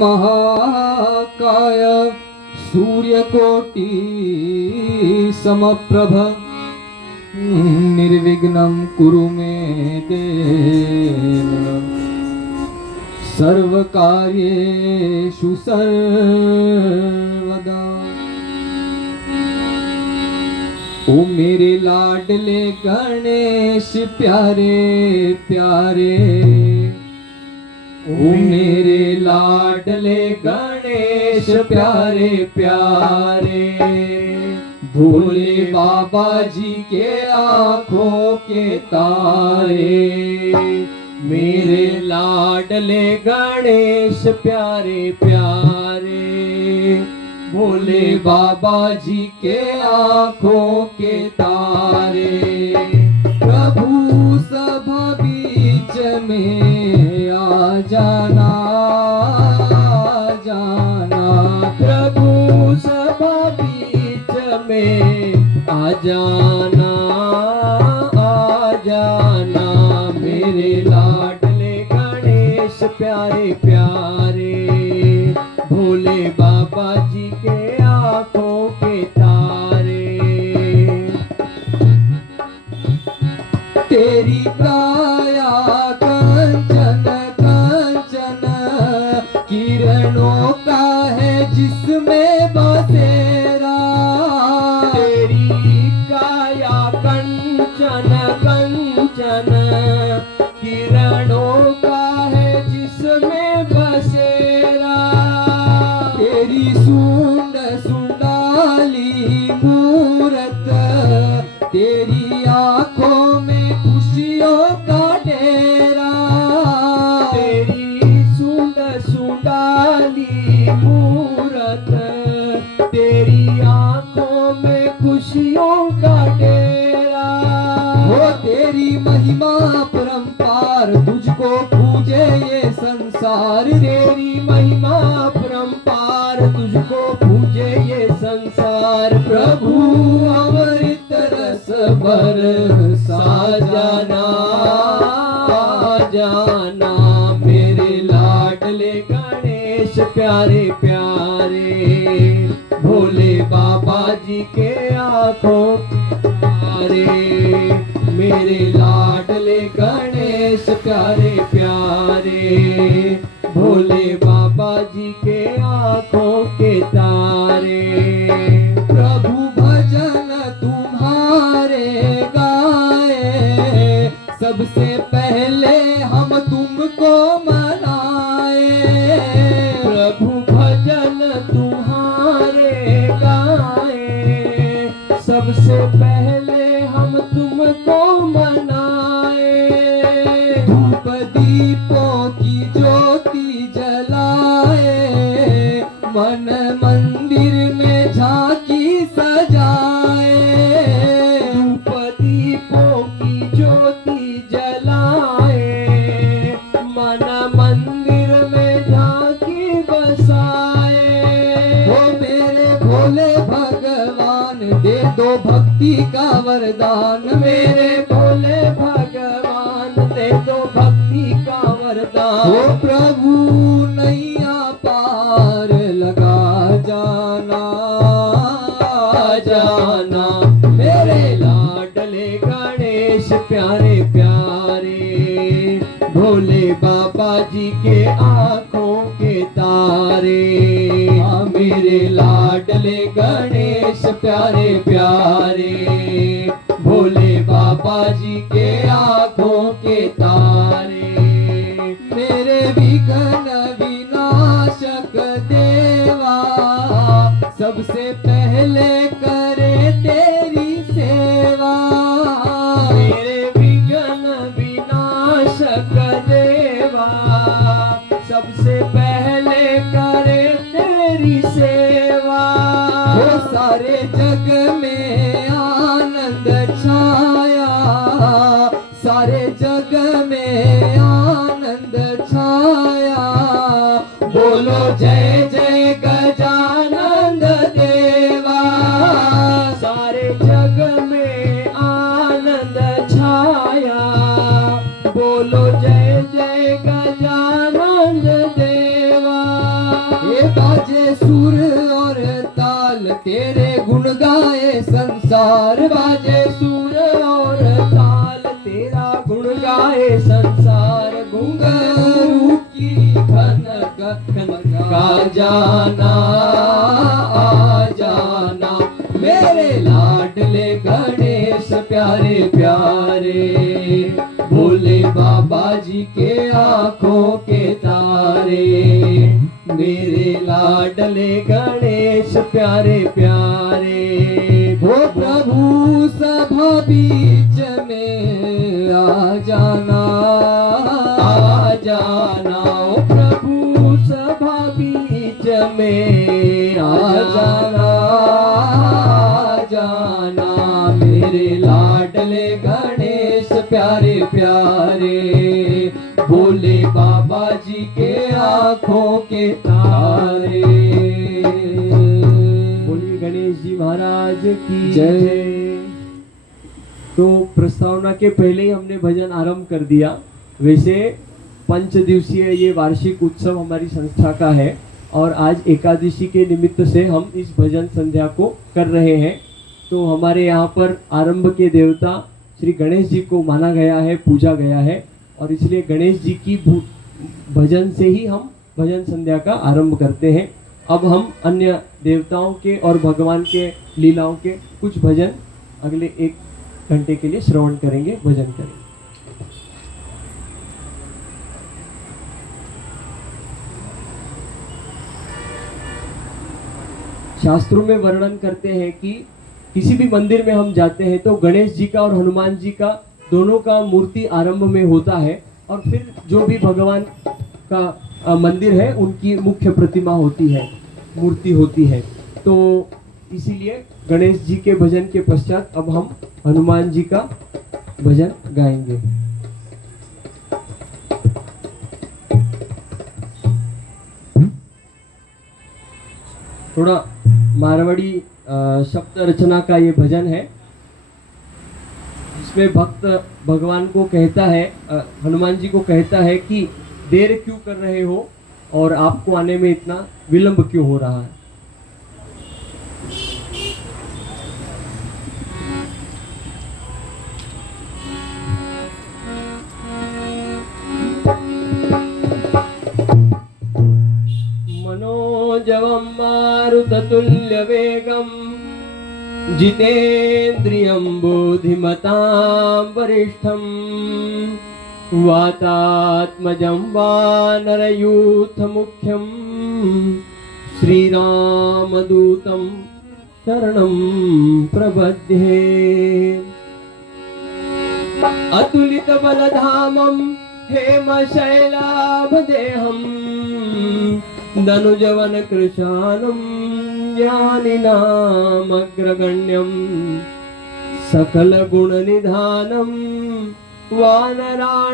महाकाय सूर्यकोटि समप्रभ निर्विघ्नं कुरु मे देव सर्वकार्येषु सर्वदा। ओ मेरे लाडले गणेश प्यारे प्यारे, ओ मेरे लाडले गणेश प्यारे प्यारे, भोले बाबा जी के आँखों के तारे। मेरे लाडले गणेश प्यारे प्यारे, भोले बाबा जी के आँखों के तारे। प्रभु सभा बीच में आ जाना जाना, प्रभु सभा बीच में आ जाना आ जाना। मेरे लाडले गणेश प्यारे प्यारे, भोले बाबा जी के आँखों के तारे। तेरी काया कंचन कंचन, किरणों का है जिसमें बसेरा। तेरी काया कंचन कंचन, किरणों का है जिसमें बसेरा। तेरी सूंड सुंडाली मूरत, तेरी आँखों में खुशियों का डेरा। तेरी सूंड सुंडाली मूरत, तेरी आँखों में खुशियों का डेरा। हो तेरी महिमा परंपार, तुझको पूजे ये संसार। तेरी महिमा परंपार, तुझको पूजे ये संसार। प्रभु अमृत रस बरसा जाना जाना। मेरे लाडले गणेश प्यारे प्यारे, भोले बाबा जी के आँखों तारे। मेरे लाडले गणेश प्यारे प्यारे, भोले बाबा जी के आँखों के तारे। प्रभु भजन तुम्हारे गाए, सबसे पहले हम तुमको मनाए। प्रभु भजन तुम्हारे गाए, सबसे पहले हम तुमको मनाए। धूप दीपों की ज्योति जलाए, मन मंदिर में झांकी सजाए। धूप दीपों की ज्योति जलाए, मन मंदिर में झांकी बसाए। वो मेरे भोले भगवान दे दो भक्ति का वरदान। मेरे भोले भगवान दे दो भक्ति का वरदान। ओ प्रभु नैया पार लगा जाना जाना। मेरे लाडले गणेश प्यारे प्यारे, भोले बाबा जी के आँखों के तारे। मेरे लाडले गणेश प्यारे प्यारे, भोले बाबा जी के आँखों के तारे। मेरे विघ्न विनाशक देवा, सबसे पहले करे तेरी सेवा। मेरे विघ्न विनाशक देवा, सबसे पहले करे तेरी सेवा। वो सारे जग में आनंद छाया, सारे जग में आनंद छाया। बोलो जय जय गजानंद देवा। सारे जग में आनंद छाया, बोलो जय जय गजानंद देवा। संसार बाजे सुर और ताल, तेरा गुण गाए संसार, घुंघरू की खनक का जाना आ जाना, मेरे लाडले गणेश प्यारे प्यारे, भोले बाबा जी के आंखों के तारे, मेरे लाडले गणेश प्यारे प्यारे। वो प्रभु सभा बीच में आ जाना आ जाना, ओ प्रभु सभा बीच में आ जाना आ जाना, मेरे लाडले गणेश प्यारे प्यारे, भोले बाबा जी के आंखों के तारे। बोलिए गणेश जी महाराज की जय। तो प्रस्तावना के पहले ही हमने भजन आरंभ कर दिया। वैसे 5 दिवसीय ये वार्षिक उत्सव हमारी संस्था का है और आज एकादशी के निमित्त से हम इस भजन संध्या को कर रहे हैं। तो हमारे यहाँ पर आरंभ के देवता श्री गणेश जी को माना गया है, पूजा गया है, और इसलिए गणेश जी की भजन से ही हम भजन संध्या का आरंभ करते हैं। अब हम अन्य देवताओं के और भगवान के लीलाओं के कुछ भजन अगले 1 घंटे के लिए श्रवण करेंगे, भजन करेंगे। शास्त्रों में वर्णन करते हैं कि किसी भी मंदिर में हम जाते हैं तो गणेश जी का और हनुमान जी का दोनों का मूर्ति आरंभ में होता है, और फिर जो भी भगवान का मंदिर है उनकी मुख्य प्रतिमा होती है, मूर्ति होती है। तो इसीलिए गणेश जी के भजन के पश्चात अब हम हनुमान जी का भजन गाएंगे। थोड़ा मारवाड़ी शब्द रचना का ये भजन है, जिसमें भक्त भगवान को कहता है, हनुमान जी को कहता है कि देर क्यों कर रहे हो और आपको आने में इतना विलंब क्यों हो रहा है। मनोजवं मारुततुल्यवेगं जितेन्द्रियं बुद्धिमतां वरिष्ठं, वातात्मजं वानरयूथमुख्यं, श्रीरामदूतं शरणं प्रपद्ये। अतुलितबलधामं हेमशैलाभदेहं, धनुजवनकृशानं ज्ञानिनामग्रगण्यं, सकलगुणनिधानं वानराणामधीशं,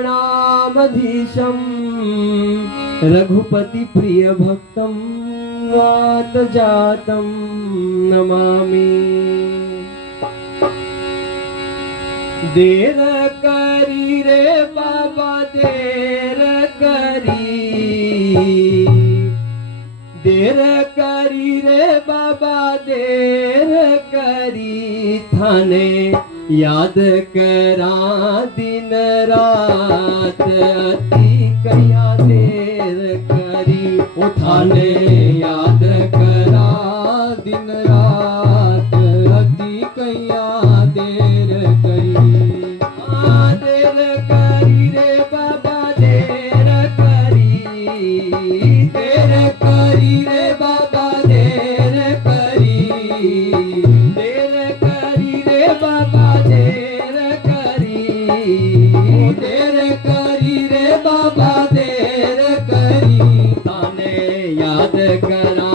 रघुपतिप्रियभक्तं वातजातं नमामि। देर करी रे बाबा देर करी, देर करी रे बाबा देर करी, थाने याद करा दिन रात, अति कया देर करी, ओ थाने याद करा दिन रात, अति कया देर करी। देर करी रे बाबा देर करी, देर करी रे बाबा देर करी, देर करी रे बाबा देर करी, देर करी रे बाबा देर करी, थाने याद करा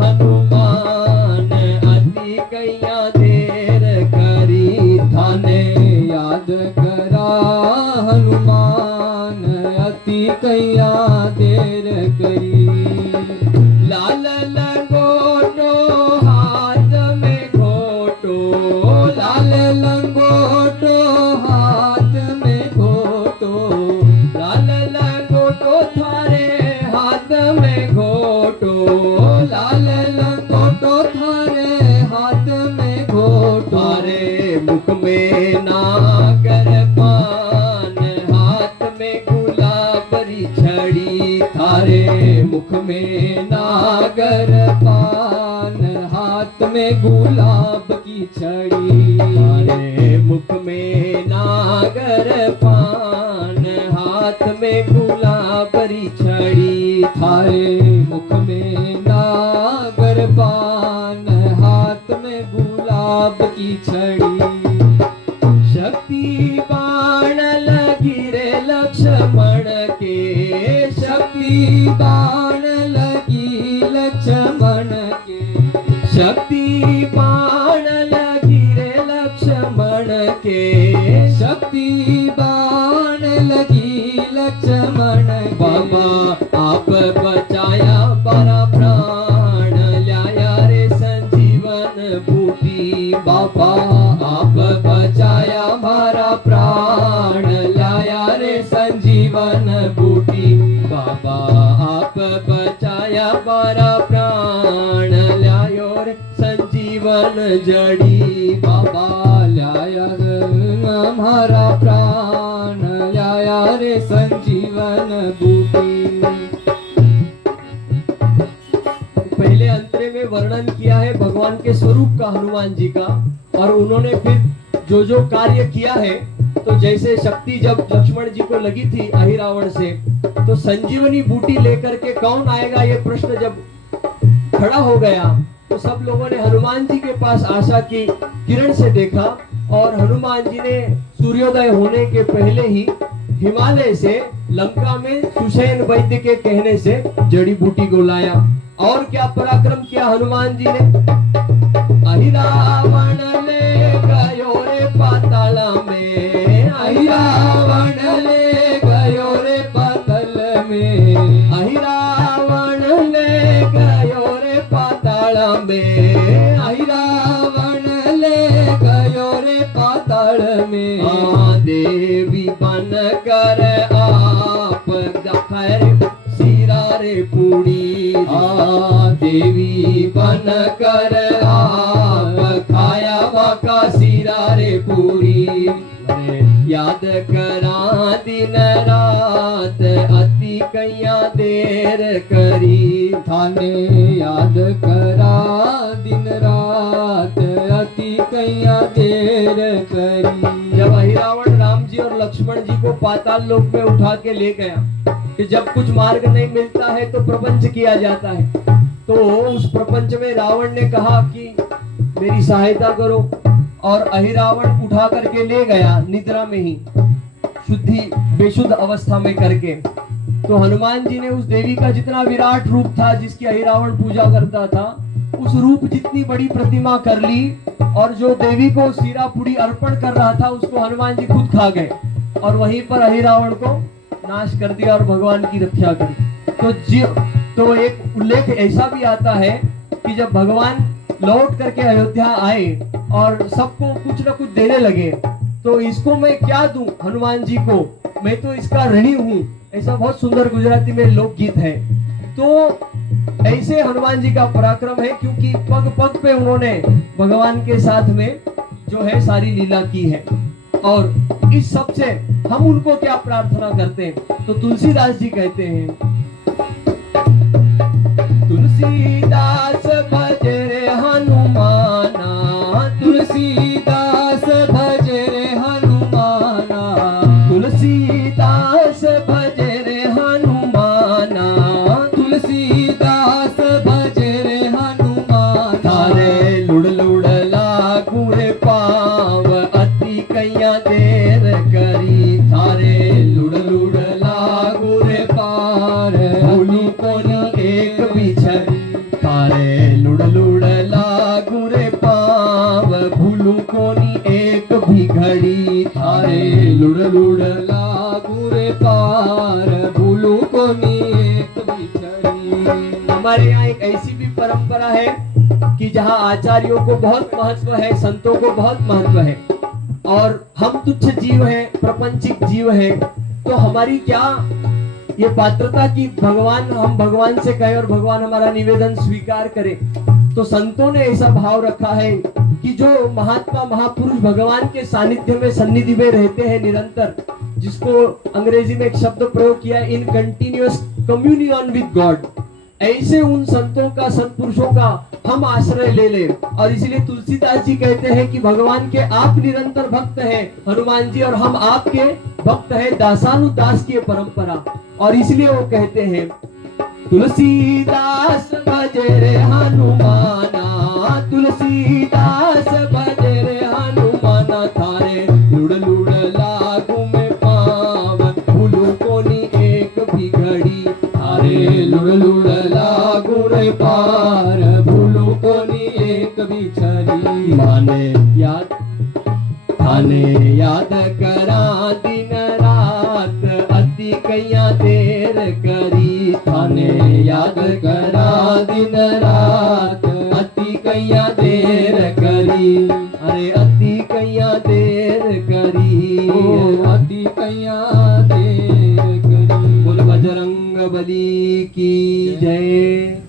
हनुमान, अति कया देर करी, थाने याद करा हनुमान, अति कया देर करी। लाल लंगोटो हाथ में घोटो, लाल लंगोटो हाथ में घोटो, लाल लंगोटो थारे हाथ में घोटो, लाल लंगोटो थारे हाथ में घोटो, थारे मुख में नागर पान, हाथ में गुलाबरी छड़ी। थारे मुख में नागर पान, हाथ में गुलाब की छड़ी। थारे मुख में नागर पान, हाथ में गुलाबरी छड़ी। थारे मुख में नागर पान, हाथ में गुलाब की छड़ी। शक्ति बाण लगी रे लक्ष्मण के, शक्ति बाण लगी लक्ष्मण के। शक्ति बाण लगी रे लक्ष्मण के, शक्ति बाण लगी लक्ष्मण के। बाबा आप बचाया बड़ा प्राण, लाया रे संजीवन बूटी। बाबा आप बचाया हमारा प्राण, लाया रे संजीवन बूटी। बाबा आप बचाया हमारा प्राण, लायो रे संजीवन जड़ी। बाबा लाया हमारा प्राण, लाया रे संजीवन बूटी। पहले अंतरे में वर्णन किया है भगवान के स्वरूप का हनुमान जी का, और उन्होंने फिर जो जो कार्य किया है, तो जैसे शक्ति जब लक्ष्मण जी को लगी थी अहिरावण से, तो संजीवनी बूटी लेकर के कौन आएगा ये प्रश्न जब खड़ा हो गया, तो सब लोगों ने हनुमान जी के पास आशा की किरण से देखा, और हनुमान जी ने सूर्योदय होने के पहले ही हिमालय से लंका में सुषेण वैद्य के कहने से जड़ी बूटी को लाया। और क्या पराक्रम किया हनुमान जी ने। अहिरावण ले गयो रे पाताल में, अहिरावण ले गयो रे पाताल में। अहिरावण ले गयो रे पाताल में, अहिरावण ले गयो रे पाताल में। देवी बन कर आप खैर सिरा रे पूड़ी। देवी बन कर आप खाया बाका सिरा रे पूरी। याद करा दिन रात अति कैया देर करी। थाने याद करा दिन रात अति कैया देर करी। जब अहिरावण राम जी और लक्ष्मण जी को पाताल लोक में उठा के ले गया, कि जब कुछ मार्ग नहीं मिलता है तो प्रपंच किया जाता है, तो उस प्रपंच में रावण ने कहा कि मेरी सहायता करो, और अहिरावण उठा करके ले गया निद्रा में ही, शुद्धि बेशुद्ध अवस्था में करके। तो हनुमान जी ने उस देवी का जितना विराट रूप था जिसकी अहिरावण पूजा करता था, उस रूप जितनी बड़ी प्रतिमा कर ली, और जो देवी को सीरा पूरी अर्पण कर रहा था उसको हनुमान जी खुद खा गए, और वहीं पर अहिरावण को नाश कर दिया और भगवान की रक्षा करी। तो एक उल्लेख ऐसा भी आता है कि जब भगवान लौट करके अयोध्या आए और सबको कुछ न कुछ देने लगे, तो इसको मैं क्या दूं हनुमान जी को, मैं तो इसका ऋणी हूं, ऐसा बहुत सुंदर गुजराती में लोकगीत है। तो ऐसे हनुमान जी का पराक्रम है, क्योंकि पग पग पे उन्होंने भगवान के साथ में जो है सारी लीला की है। और इस सब से हम उनको क्या प्रार्थना करते हैं, तो तुलसीदास जी कहते हैं, तुलसीदास भज रे हनुमाना, तुलसीदास भज रे हनुमाना, तुलसीदास भज रे हनुमाना, तुलसीदास भज रे हनुमाना। थारे लुड़ लुड़ लागू रे पाव अति कैया देर करी। थारे लुड़ लुड़ लागू रे पार भूलू कोनी एक बिछड़ी। थारे लुड़ लुड़ लागू रे पाव भूलू कोनी एक भी घड़ी। थारे लुड़ लुड़ लागू रे पार भूलू कोनी एक भी घड़ी। हमारे यहाँ एक ऐसी भी परंपरा है कि जहाँ आचार्यों को बहुत महत्व है, संतों को बहुत महत्व है, और हम तुच्छ जीव हैं, प्रपंचिक जीव हैं, तो हमारी क्या ये पात्रता कि भगवान, हम भगवान से कहें और भगवान हमारा निवेदन स्वीकार करे। तो संतों ने ऐसा भाव रखा है कि जो महात्मा महापुरुष भगवान के सानिध्य में सन्निधि में रहते हैं निरंतर, जिसको अंग्रेजी में एक शब्द प्रयोग किया है, इन कंटिन्यूअस कम्युनियन विद गॉड, ऐसे उन संतों का, सत्पुरुषों का हम आश्रय ले ले। और इसलिए तुलसीदास जी कहते हैं कि भगवान के आप निरंतर भक्त हैं हनुमान जी, और हम आपके भक्त हैं, दासानुदास की परंपरा। और इसलिए वो कहते हैं तुलसीदास भजे रे हनुमाना, तुलसीदास भजे रे हनुमाना, थारे लुड़ लुड़ लागू में पावन, भूलू कोनी एक भी घड़ी, थारे लुड़ लुड़ लागू रे पार, भूलू कोनी एक भी छड़ी। माने याद थाने याद करा दिन रात, अति कैया देर करी, थाने याद करा दिन रात, अति कैया देर करी, अरे अति कैया देर करी, अति कैया देर करी। बोल बजरंग बली की जय।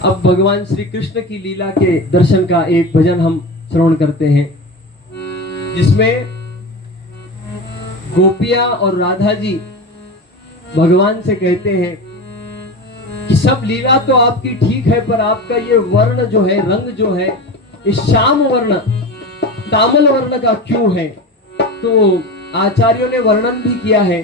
अब भगवान श्री कृष्ण की लीला के दर्शन का एक भजन हम श्रवण करते हैं, जिसमें गोपियां और राधा जी भगवान से कहते हैं कि सब लीला तो आपकी ठीक है, पर आपका ये वर्ण जो है, रंग जो है, इस श्याम वर्ण, तामल वर्ण का क्यों है। तो आचार्यों ने वर्णन भी किया है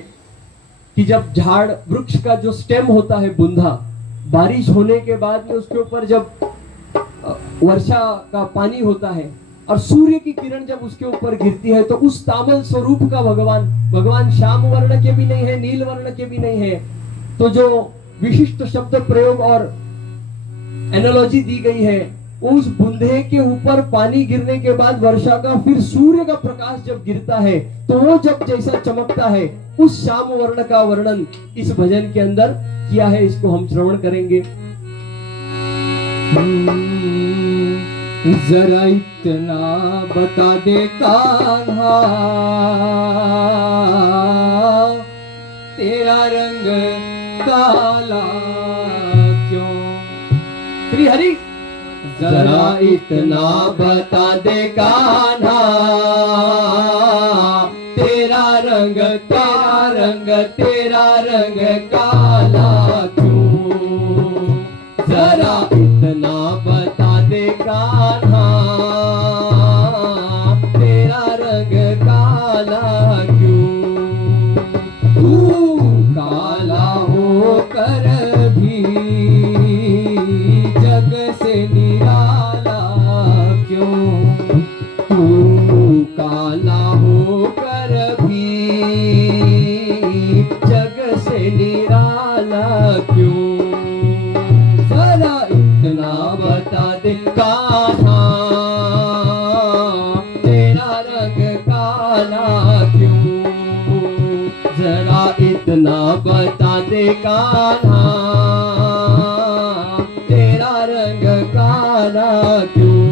कि जब झाड़ वृक्ष का जो स्टेम होता है, बुंदा, बारिश होने के बाद में उसके ऊपर जब वर्षा का पानी होता है और सूर्य की किरण जब उसके ऊपर गिरती है, तो उस तामल स्वरूप का भगवान श्याम वर्ण के भी नहीं है, नील वर्ण के भी नहीं है। तो जो विशिष्ट शब्द प्रयोग और एनालॉजी दी गई है, उस बूंदे के ऊपर पानी गिरने के बाद वर्षा का, फिर सूर्य का प्रकाश जब गिरता है, तो वो जब जैसा चमकता है, उस श्याम वर्ण का वर्णन इस भजन के अंदर किया है। इसको हम श्रवण करेंगे। जरा इतना बता दे कान्हा, तेरा रंग काला क्यों। श्री हरि। जरा इतना बता दे कान्हा, तेरा रंग काला क्यों। जरा इतना बता दे कान्हा, तेरा रंग काला क्यों। तू काला होकर भी जग से निराला क्यों। तू काला होकर भी जग से निराला क्यों। जरा इतना बता दे कान्हा, तेरा रंग काला क्यों। जरा इतना बता दे कान्हा, तेरा रंग काला क्यों।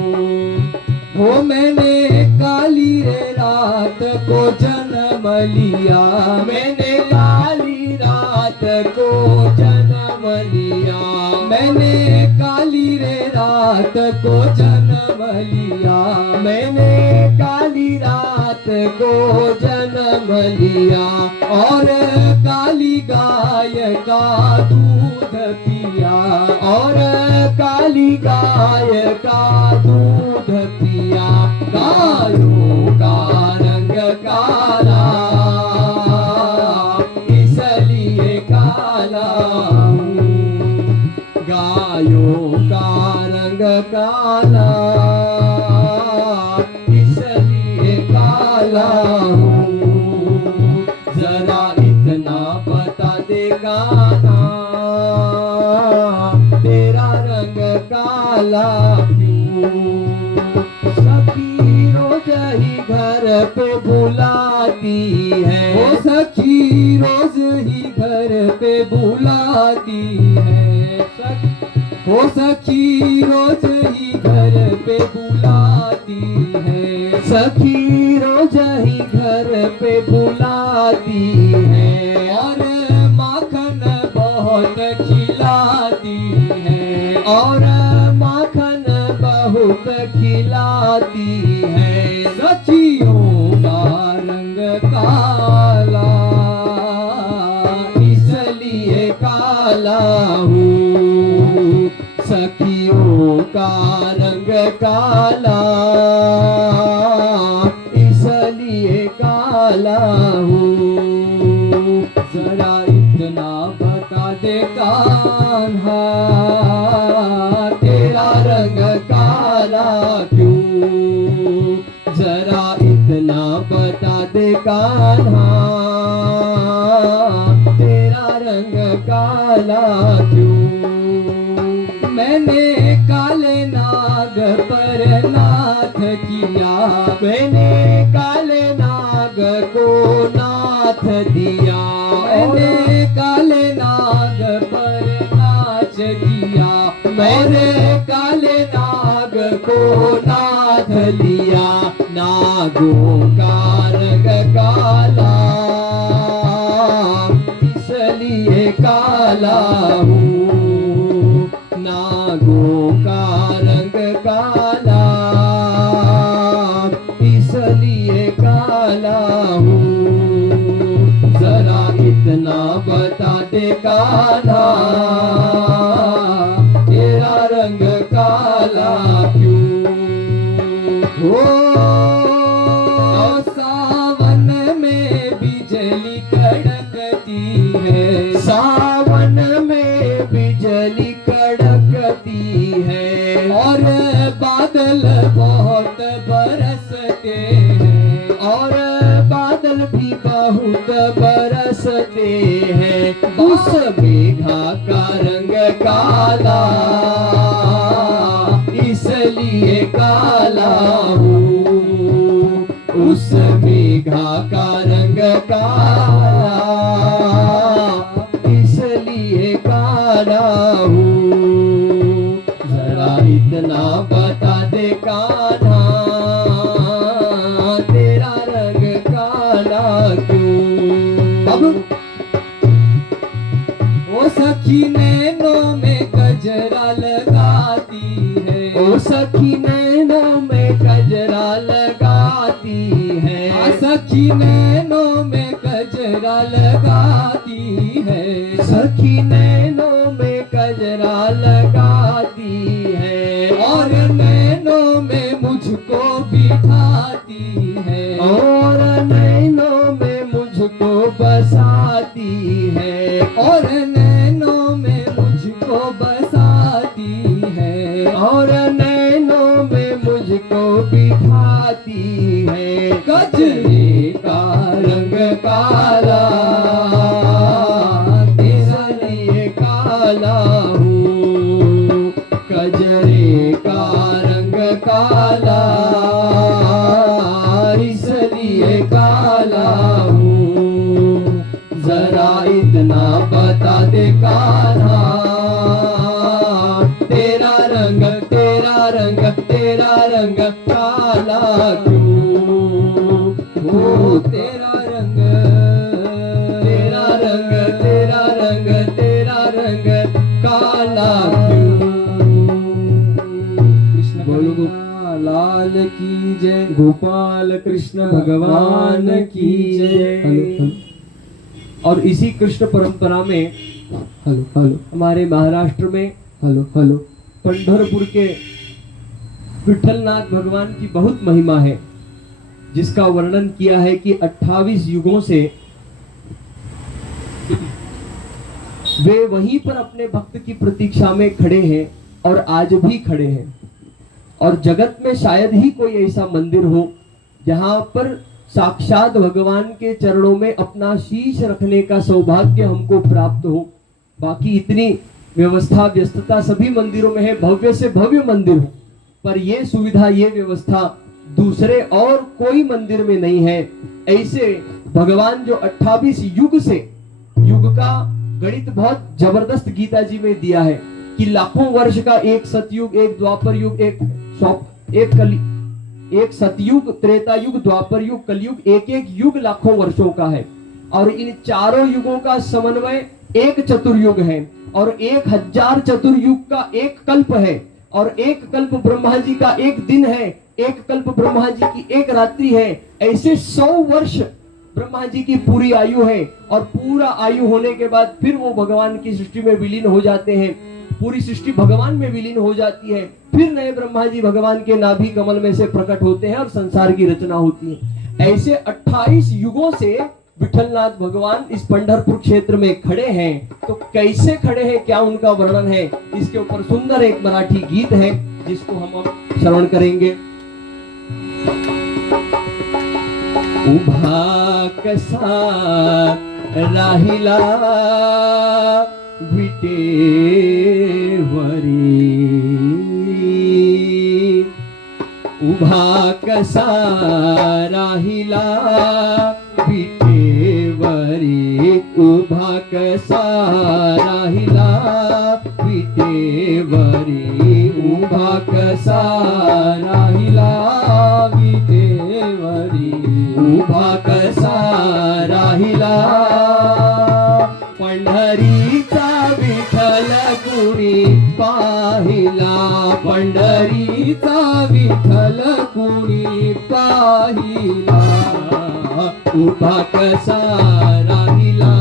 वो मैंने काली रे रात को जन्म लिया, मैंने काली रात को जन्म लिया। मैंने काली रे रात को जन्म लिया, मैंने काली रात को जन्म लिया। और काली गाय का दूध पिया, और काली गाय का दूध पिया। गायों का रंग काला, इसलिए काला हूँ। गायों का रंग काला, इसलिए काला हूँ। जरा इतना बता दे कान्हा, तेरा रंग काला क्यों। सखी रोज ही घर पे बुलाती है, वो सखी रोज ही घर पे बुलाती है। वो सखी रोज ही घर पे बुलाती है। सखी रोज ही घर पे बुलाती है और माखन बहुत खिलाती है और माखन बहुत खिलाती है। सखियों का रंग काला इसलिए काला हूँ, सखियों का रंग काला इसलिए काला हूँ। जरा इतना बता दे कान्हा तेरा रंग काला क्यों, जरा इतना बता दे कान्हा तेरा रंग काला क्यों। मैंने काले नाग पर नाथ किया, मैंने काले नाग को नाथ दिया, मैंने काले नाग पर नाच दिया, मैंने काले नाग को नाथ लिया। नागों का रंग काला इसलिए काला हूँ, नागों का रंग काला इसलिए काला हूँ। जरा इतना बता दे कान्हा तेरा रंग काला क्यों। हो सावन में बिजली कड़कती है, सावन में बिजली कड़कती है और बादल बहुत बरसते हैं और बादल भी बहुत बरसते हैं। उस मेघा का रंग काला इसलिए काला हूँ, उस मेघा का रंग काला इसलिए काला हूँ। जरा इतना बता दे कान्हा तेरा रंग काला क्यों। अब ओ सखी नैनों में गजरा लगाती है, ओ सखी नैनों में गजरा लगाती है, सखी नैनों में गजरा लगाती है, सखी नैनों में गजरा लगाती है और नैनों में मुझको बिठाती है और नैनों में मुझको बसाती है और नैनों में मुझको बसाती है और नैनों में मुझको बिठाती है। गजरे का रंग काला इसलिए काला हूँ, गजरे का रंग काला इसलिए काला हूँ। जरा इतना बता दे कान्हा तेरा रंग तेरा रंग तेरा रंग काला क्यों। ओ तेरा रंग तेरा रंग तेरा रंग तेरा रंग काला क्यों। कृष्ण बोलो लाल की जय, गोपाल कृष्ण भगवान की जय। हेलो और इसी कृष्ण परंपरा में हेलो हेलो हमारे महाराष्ट्र में हेलो हेलो पंढरपुर के विठलनाथ भगवान की बहुत महिमा है, जिसका वर्णन किया है कि 28 युगों से वे वहीं पर अपने भक्त की प्रतीक्षा में खड़े हैं और आज भी खड़े हैं। और जगत में शायद ही कोई ऐसा मंदिर हो जहां पर साक्षात भगवान के चरणों में अपना शीश रखने का सौभाग्य हमको प्राप्त हो। बाकी इतनी व्यवस्था व्यस्तता सभी मंदिरों में है, भव्य से भव्य मंदिर हो, पर ये सुविधा ये व्यवस्था दूसरे और कोई मंदिर में नहीं है। ऐसे भगवान जो 28 युग से, युग का गणित बहुत जबरदस्त गीता जी में दिया है कि लाखों वर्ष का एक सतयुग, एक द्वापर युग, एक कली, एक सतयुग, त्रेता युग, द्वापर युग, कलयुग, एक एक युग लाखों वर्षों का है और इन चारों युगों का समन्वय एक चतुर्युग है और 1000 चतुर्युग का एक कल्प है और एक कल्प ब्रह्मा जी का एक दिन है, एक कल्प ब्रह्मा जी की एक रात्रि है। ऐसे 100 वर्ष ब्रह्मा जी की पूरी आयु है और पूरा आयु होने के बाद फिर वो भगवान की सृष्टि में विलीन हो जाते हैं। पूरी सृष्टि भगवान में विलीन हो जाती है। फिर नए ब्रह्मा जी भगवान के नाभि कमल में से प्रकट होते हैं और संसार की रचना होती है। ऐसे 28 युगों से विठलनाथ भगवान इस पंढरपुर क्षेत्र में खड़े हैं। तो कैसे खड़े हैं, क्या उनका वर्णन है, इसके ऊपर सुंदर एक मराठी गीत है जिसको हम अब श्रवण करेंगे। उभा कसा राहिला विटेवरी, उभा कसा राहिला विटेवरी, उभा कसा राहिला विटेवरी, उभा कसा राहिला विटेवरी, उभा कसा राहिला। पंढरीचा विठ्ठल कुणी पाहिला, पंढरीचा विठ्ठल कुणी पाहिला, उभा कसा राहिला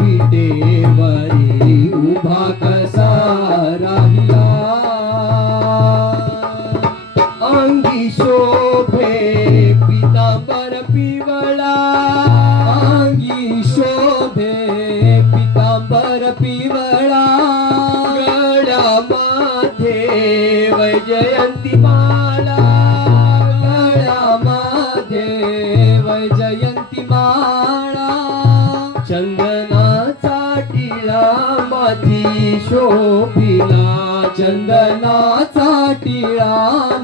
विटेवरी, उभा कसा राहिला। अंगी शोभे पीतांबर पिवळा, अंगी शोभे पीतांबर पिवळा, गळ्यामध्ये वैजयंती माळा, गळ्यामध्ये वैजयंती माळा, चंदनाचा टिळा माथी शोभिला, चंदनाचा टिळा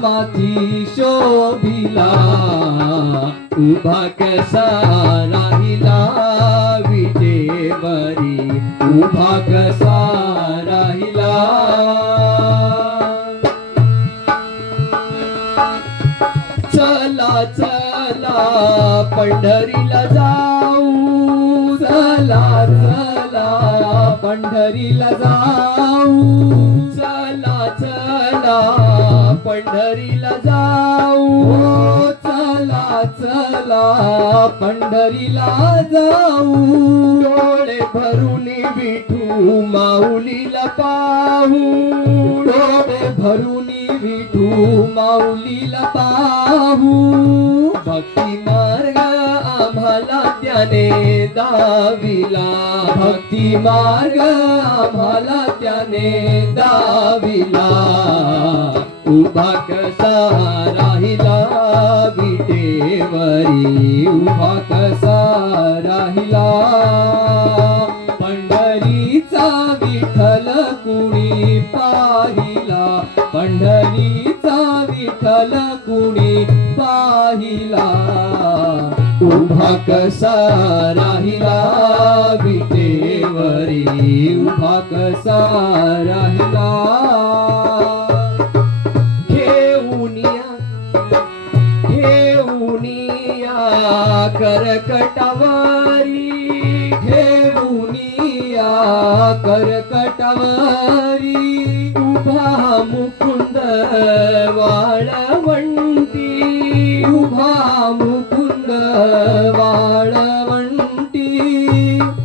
माथी शोभिला, उभा कसा राहिला विटेवरी, उभा कसा राहिला। चला चला पंढरीला जाऊ, चला चला पंढरीला जाऊ, चला चला पंढरीला जाऊ, चला चला पंढरीला जाऊ, डोळे भरून विठू माऊलीला पाहू, डोळे भरून विठू माऊलीला पाहू, भक्ती मार्ग आम्हाला त्याने दाविला, भक्ती मार्ग आम्हाला त्याने दाविला, उभा कसा राहिला विटेवरी, उभा कसा राहिला। पंढरीचा विठ्ठल कुणी पाहिला, पंढरीचा विठ्ठल कुणी पाहिला, उभा कसा राहिला विटेवरी, उभा कसा राहिला। ठेवूनिया करकटावरी, ठेवूनिया करकटावरी, उभा मुकुंद वाळवंटी, उभा मुकुंद वाळवंटी,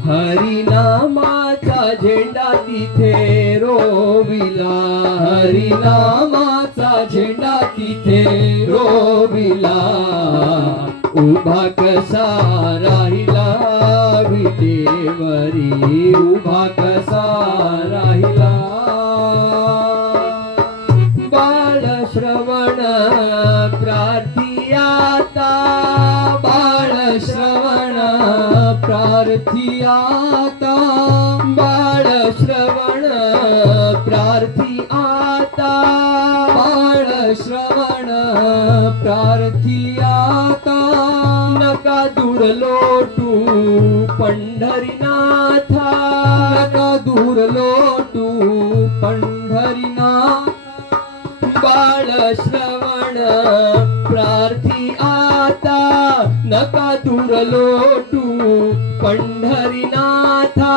हरिनामाचा झेंडा तिथे रोविला, हरिनामाचा झेंडा तिथे रोविला, उभा कसा राहिला विटेवरी, उभा कसा राहिला। बाळ श्रवण प्रार्थियाता, बाळ श्रवण प्रार्थियाता, बाळ श्रवण प्रार्थियाता, बाळ श्रवण प्रार्थियाता, नका दूर लोटू पंढरीनाथा, नका दूर लोटू पंढरीनाथ, बाळ श्रवण प्रार्थी आता नका दूर लोटू पंढरीनाथा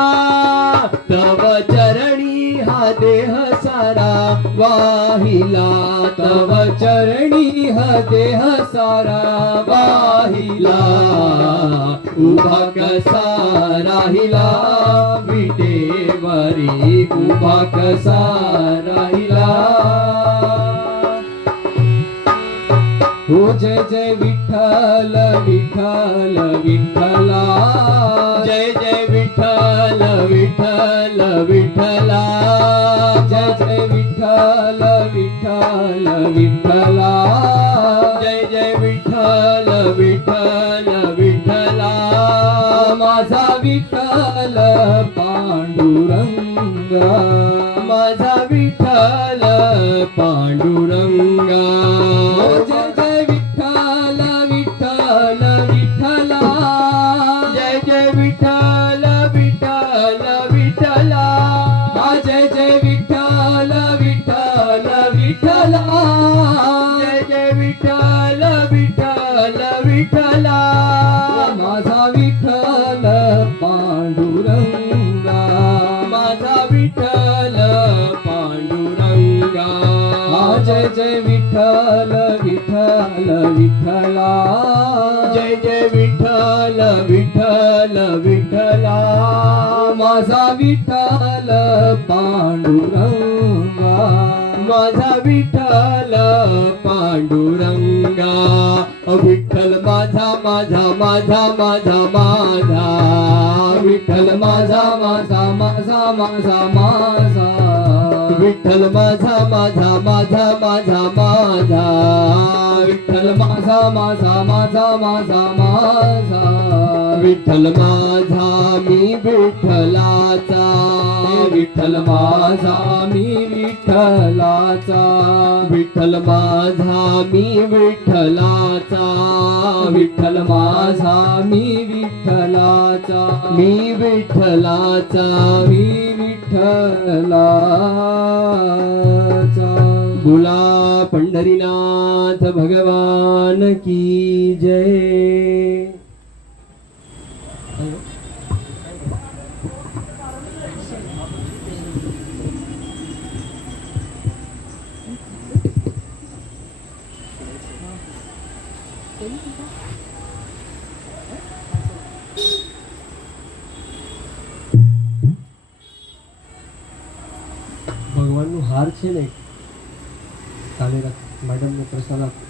तव चरणी हा देह सारा वाहिला तव चरणी हा देह सारा वाहिला उभा कसा राहिला विटेवरी उभा कसा राहिला हो जय जय विठ्ठल विठ्ठल विठ्ठला जय जय विठ्ठल विठ्ठल विठ्ठला जय जय विठ्ठल विठ्ठल विठ्ठला जय जय विठ्ठल विठ्ठल विठ्ठला माझा विठ्ठल पांडुरंगा माझा विठ्ठल पांडुरंगा हो जय जय विठ्ठल विठ्ठल विठ्ठला जय जय विठ्ठल विठ्ठल विठ्ठला हा जय जय विठ्ठल विठ्ठल विठ्ठला जय जय विठ्ठल विठ्ठल विठ्ठला माझा विठ्ठल पांडुरंगा माझा विठ्ठल पांडुरंगा हा जय जय विठ्ठल विठ्ठल विठ्ठला जय जय विठ्ठल विठ्ठल विठ्ठला माझा विठ्ठल पांडुरंगा माझा विठ्ठल पांडुरंगा विठ्ठल माझा माझा माझा माझा माझा विठ्ठल माझा माझा माझा माझा माझा विठ्ठल माझा माझा माझा माझा माझा विठ्ठल माझा माझा माझा माझा माझा विठ्ठल माझा मी विठ्ठलाचा विठ्ठल माझा मी विठ्ठलाचा विठ्ठल माझा मी विठ्ठलाचा विठ्ठल माझा मी विठ्ठलाचा मी विठ्ठलाचा मी विठ्ठलाचा बोला पंढरीनाथ भगवान की जय. ભગવાનનું હાર છે ને કાલે મેડમને પ્રસાદ આપો.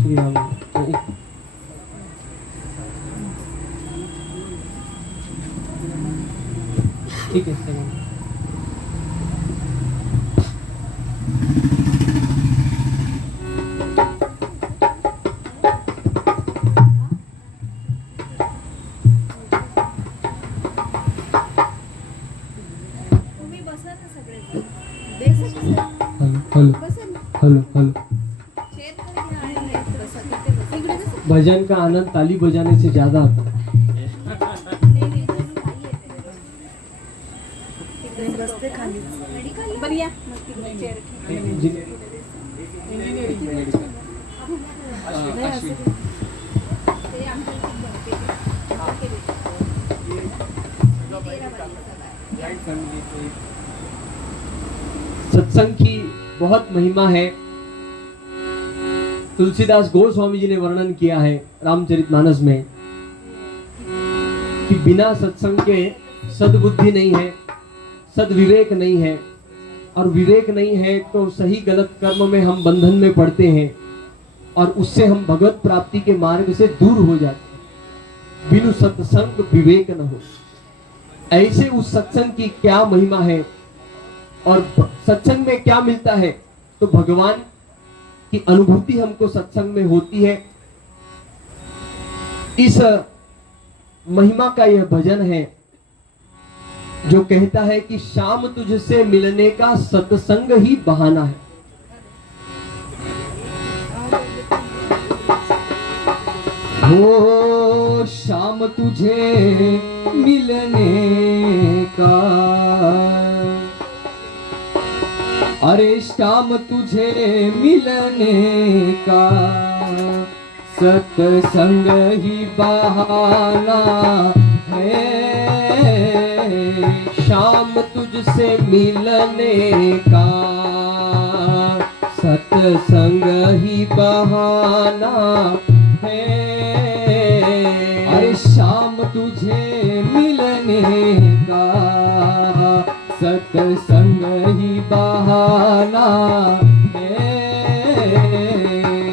શ્રી રામ ठीक है सर. तुम्ही बसा ना सगळे हॅलो हॅलो हॅलो चेअर तर घ्या आणि नाही बसा तिथे बसा इकडे बसा भजन का आनंद ताली बजाने से ज्यादा आता है. नाही नाही इथे नाही येते तिकडे बसते खाली बरं या मग तिकडे चेअर घ्या नाही असं ते आमच्या इथे बनते सत्संग की बहुत महिमा है. तुलसीदास गोस्वामी जी ने वर्णन किया है रामचरितमानस में कि बिना सत्संग के सद्बुद्धि नहीं है, सद्विवेक नहीं है, और विवेक नहीं है तो सही गलत कर्म में हम बंधन में पड़ते हैं और उससे हम भगवत प्राप्ति के मार्ग से दूर हो जाते हैं. बिनु सत्संग विवेक न हो. ऐसे उस सत्संग की क्या महिमा है और सत्संग में क्या मिलता है. तो भगवान की अनुभूति हमको सत्संग में होती है. इस महिमा का यह भजन है जो कहता है कि शाम तुझसे मिलने का सत्संग ही बहाना है. हो शाम तुझे मिलने का, अरे शाम तुझे मिलने का, सत्संग ही बहाना है। शाम तुझसे मिलने का सत्संग ही बहाना है। अरे शाम तुझे मिलने का, सत्संग ही बहाना है।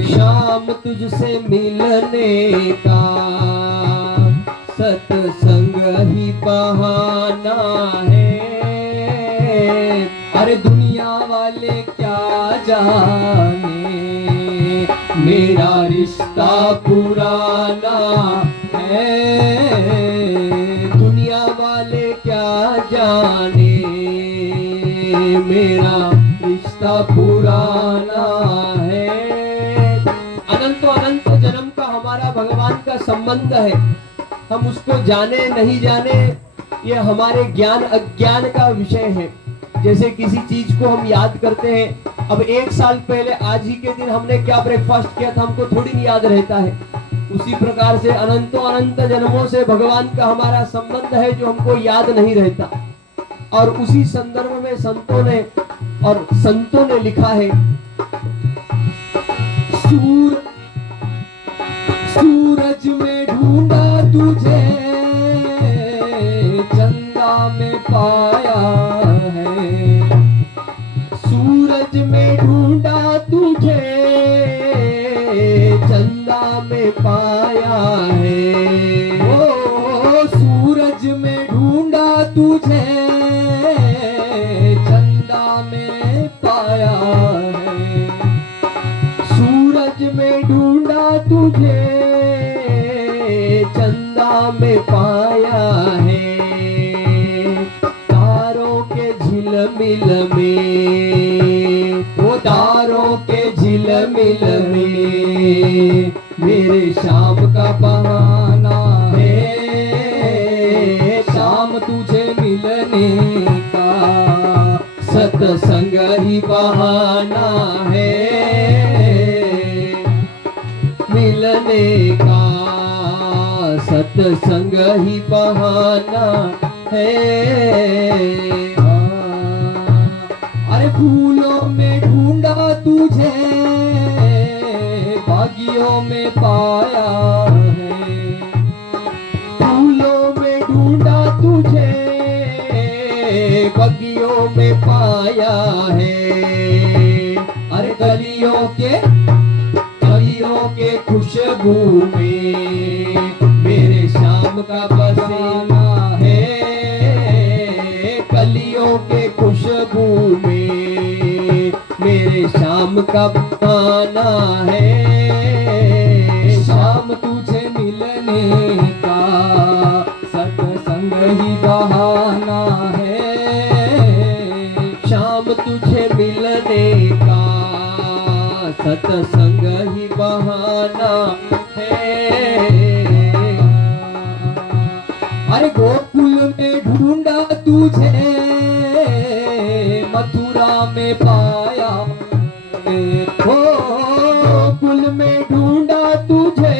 शाम तुझसे मिलने का सत्संग ही बहाना है। अरे दुनिया वाले क्या जाने, मेरा रिश्ता पुराना है। दुनिया वाले क्या जाने मेरा रिश्ता पुराना है। अनंत अनंत जन्म का हमारा भगवान का संबंध है। हम उसको जाने नहीं जाने ये हमारे ज्ञान अज्ञान का विषय है। जैसे किसी चीज को हम याद करते हैं, अब 1 साल पहले आज ही के दिन हमने क्या ब्रेकफास्ट किया था हमको थोड़ी नहीं याद रहता है। उसी प्रकार से अनंतों अनंत जन्मों से भगवान का हमारा संबंध है जो हमको याद नहीं रहता। और उसी संदर्भ में संतों ने लिखा है, सूरज में ढूंढा तुझे, चंदा में पाया है। सूरज में ढूंढा तुझे चंदा में पाया है। ओ सूरज में ढूंढा तुझे, चंदा में पाया है। सूरज में ढूंढा तुझे चंदा में पाया है। तारों के झिलमिल में, वो तारों के झिलमिल में मेरे शाम का बहाना है। शाम तुझे मिलने का, सत्संग ही बहाना है। मिलने का सत्संग ही बहाना है। अरे फूलों में ढूंढा तुझे, बागियों में पाया है। फूलों में ढूंढा तुझे बगियों में पाया है। अरे गलियों के खुशबू में मेरे शाम का बसेना है। कलियों के खुशबू में मेरे शाम का बहाना है। शाम तुझे मिलने का, सत्संग ही बहाना है। शाम तुझे मिलने का सत्संग ही बहाना है। अरे गोकुल में ढूंढा तुझे, मथुरा में पाया है। हो कुल में ढूंढा तुझे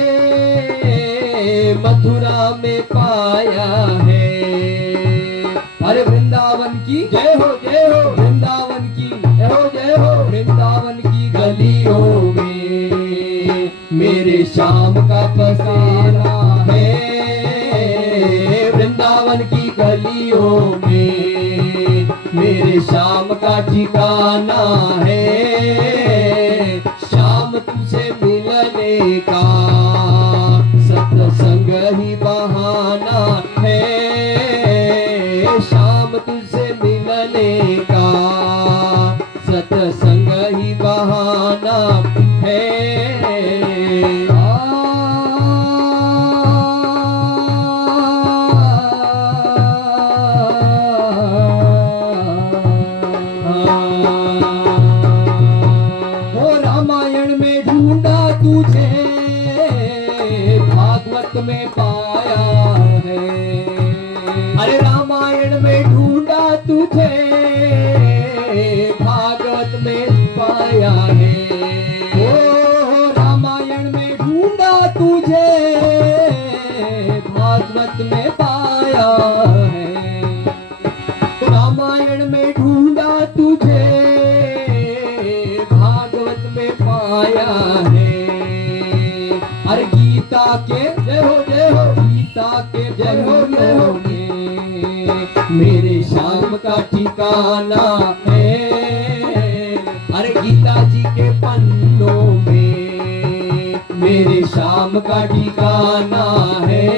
मथुरा में पाया है। अरे वृंदावन की जय हो जय हो, वृंदावन की जय हो जय हो। वृंदावन की गलियों में मेरे शाम का बसेरा है। वृंदावन की गलियों में मेरे शाम का ठिकाना है। शाम तुझसे मिलने का सत्संग ही बहाना है। शाम तुझसे मिलने का सत्संग ही बहाना है। भागवत में पाया है। अरे रामायण में ढूंढा तुझे, भागवत में पाया है। ओ रामायण में ढूंढा तुझे, भागवत में पाया है। रामायण में ढूंढा तुझे, भागवत में पाया है। अरे गीता के जय हो जय हो, गीता के जय हो जय हो मेरे श्याम का ठिकाना है। अरे गीता जी के पन्नों में मेरे श्याम का ठिकाना है।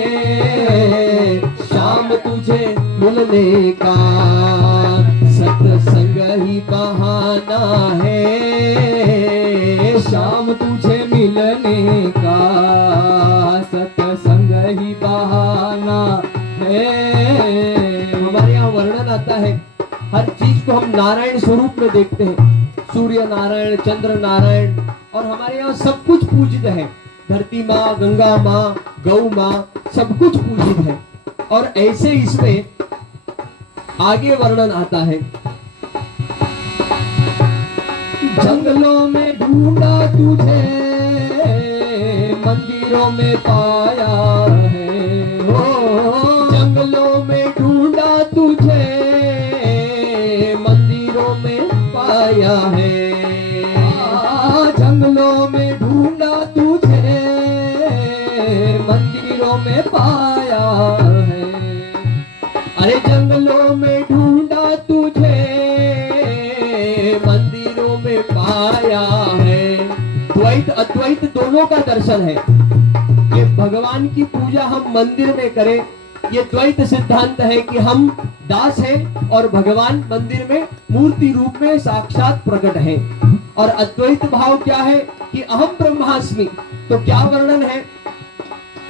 श्याम तुझे मिलने का सत्संग ही बहाना है। श्याम तुझे मिलने का सत्संग ही बहाना है। हमारे यहाँ वर्णन आता है, हर चीज को हम नारायण स्वरूप में देखते हैं। सूर्य नारायण, चंद्र नारायण, और हमारे यहाँ सब कुछ पूजित है। धरती माँ, गंगा माँ, गौ माँ, सब कुछ पूजित है। और ऐसे इसमें आगे वर्णन आता है, जंगलों में ढूंढा तुझे, मंदिरों में पाया है। ओ जंगलों में ढूंढा तुझे, मंदिरों में पाया है। जंगलों में ढूंढा तुझे, मंदिरों में पाया है। अरे जंगलों में ढूंढा तुझे, मंदिरों में पाया है। द्वैत अद्वैत दोनों का दर्शन है कि भगवान की पूजा हम मंदिर में करें। ये द्वैत सिद्धांत है कि हम दास हैं और भगवान मंदिर में मूर्ति रूप में साक्षात प्रकट है। और अद्वैत भाव क्या है कि अहम ब्रह्मास्मि। तो क्या वर्णन है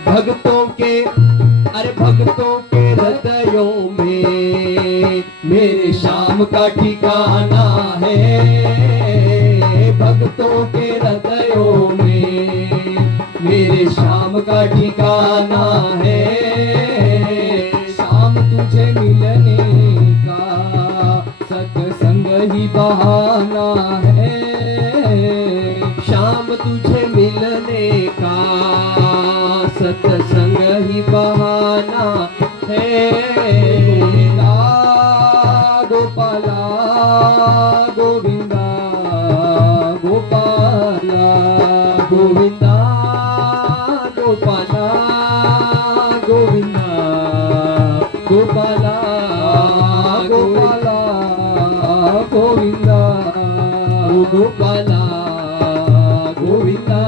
भक्तों के, अरे भक्तों के हृदयों में मेरे श्याम का ठिकाना है। भक्तों के हृदयों में मेरे श्याम का ठिकाना है। श्याम तुझे मिलने का सत्संग ही बहाना है। श्याम तुझे मिलने का सत्संग ही बहाना है। गोपाला गोविंदा, गोपाला गोविंदा गोपाला, गोविंदा गोपाला, गोपाला गोविंदा, गोपाला गोविंदा।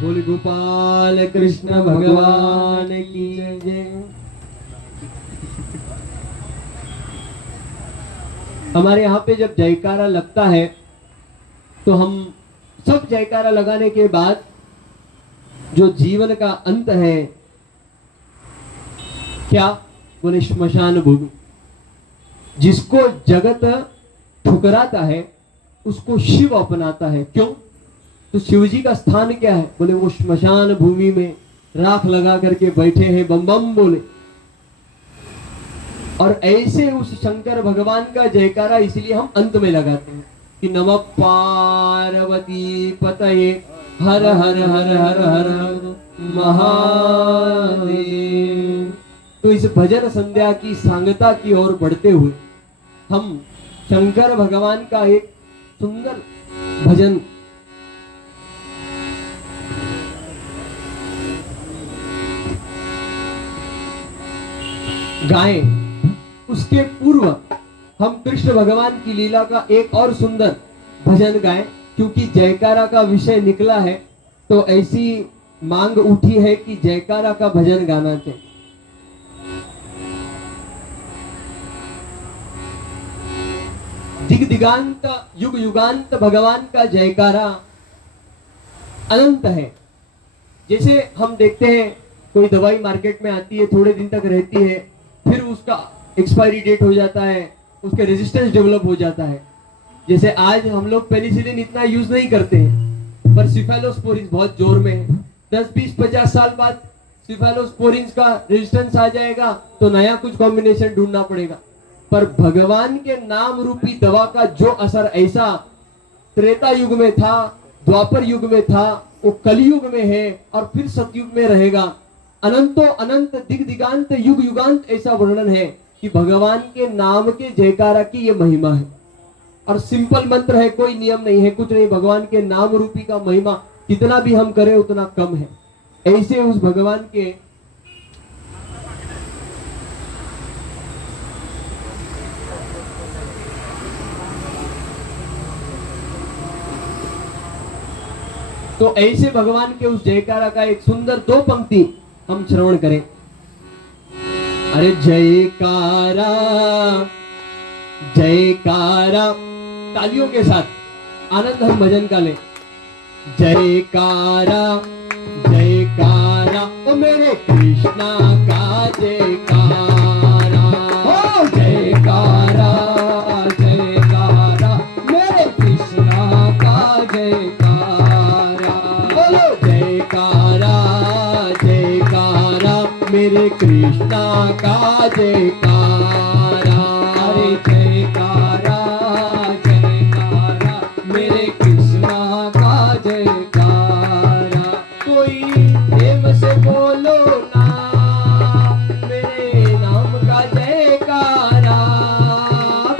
बोल गोपाल कृष्ण भगवान की जय। हमारे यहाँ पे जब जयकारा लगता है तो हम सब जयकारा लगाने के बाद जो जीवन का अंत है क्या बोले, श्मशान भूमि। जिसको जगत ठुकराता है उसको शिव अपनाता है। क्यों? तो शिव जी का स्थान क्या है? बोले वो श्मशान भूमि में राख लगा करके बैठे हैं, बम बम बोले। और ऐसे उस शंकर भगवान का जयकारा इसलिए हम अंत में लगाते हैं कि नमः पार्वती पतये हर हर हर हर हर महादेव। तो इस भजन संध्या की सांगता की ओर बढ़ते हुए हम शंकर भगवान का एक सुंदर भजन गाएं। उसके पूर्व हम कृष्ण भगवान की लीला का एक और सुंदर भजन गाएं, क्योंकि जयकारा का विषय निकला है तो ऐसी मांग उठी है कि जयकारा का भजन गाना चाहिए। दिग दिगांत युग युगांत भगवान का जयकारा अनंत है। जैसे हम देखते हैं कोई दवाई मार्केट में आती है, थोड़े दिन तक रहती है, फिर उसका एक्सपायरी डेट हो जाता है, उसके रेजिस्टेंस डेवलप हो जाता है। जैसे आज हम लोग पेनिसिलिन इतना यूज नहीं करते हैं, पर सिफेलोस्पोरिन बहुत जोर में है। 10, 20, 50 साल बाद सिफेलोस्पोरिन्स का रेजिस्टेंस आ जाएगा तो नया कुछ कॉम्बिनेशन ढूंढना पड़ेगा। पर भगवान के नाम रूपी दवा का जो असर ऐसा त्रेता युग में था, द्वापर युग में था, वो कलयुग में है और फिर सतयुग में रहेगा। अनंतो अनंत दिग दिगांत युग युगांत ऐसा वर्णन है कि भगवान के नाम के जयकारा की ये महिमा है। और सिंपल मंत्र है, कोई नियम नहीं है, कुछ नहीं। भगवान के नाम रूपी का महिमा कितना भी हम करें उतना कम है। ऐसे उस भगवान के तो ऐसे भगवान के उस जयकारा का एक सुंदर 2 पंक्ति हम श्रवण करें। अरे जयकारा जयकारा, तालियों के साथ आनंद हम भजन का लें। जयकारा जयकारा ओ मेरे कृष्णा का जयकारा, ओ जयकारा जयकारा मेरे कृष्णा का जयकारा, बोलो जयकारा जयकारा मेरे कृष्णा का जयकारा। अरे जयकारा जयकारा मेरे कृष्णा का जयकारा। कोई प्रेम से बोलो ना मेरे नाम का जयकारा,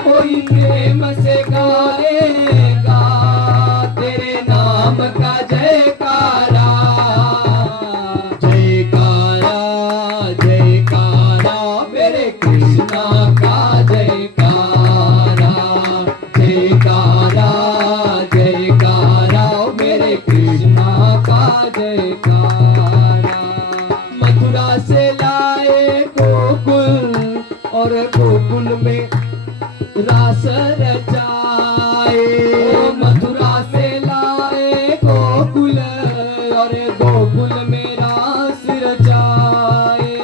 कोई प्रेम से गाएगा तेरे नाम का जयकारा। जयकारा जयकारा मेरे कृष्णा का जयकारा, जयकारा जयकारा मेरे कृष्णा का जयकारा। मथुरा से लाए गोकुल और गोकुल में रास रचाए, ओ मथुरा से लाए गोकुल और गोकुल में रास रचाए।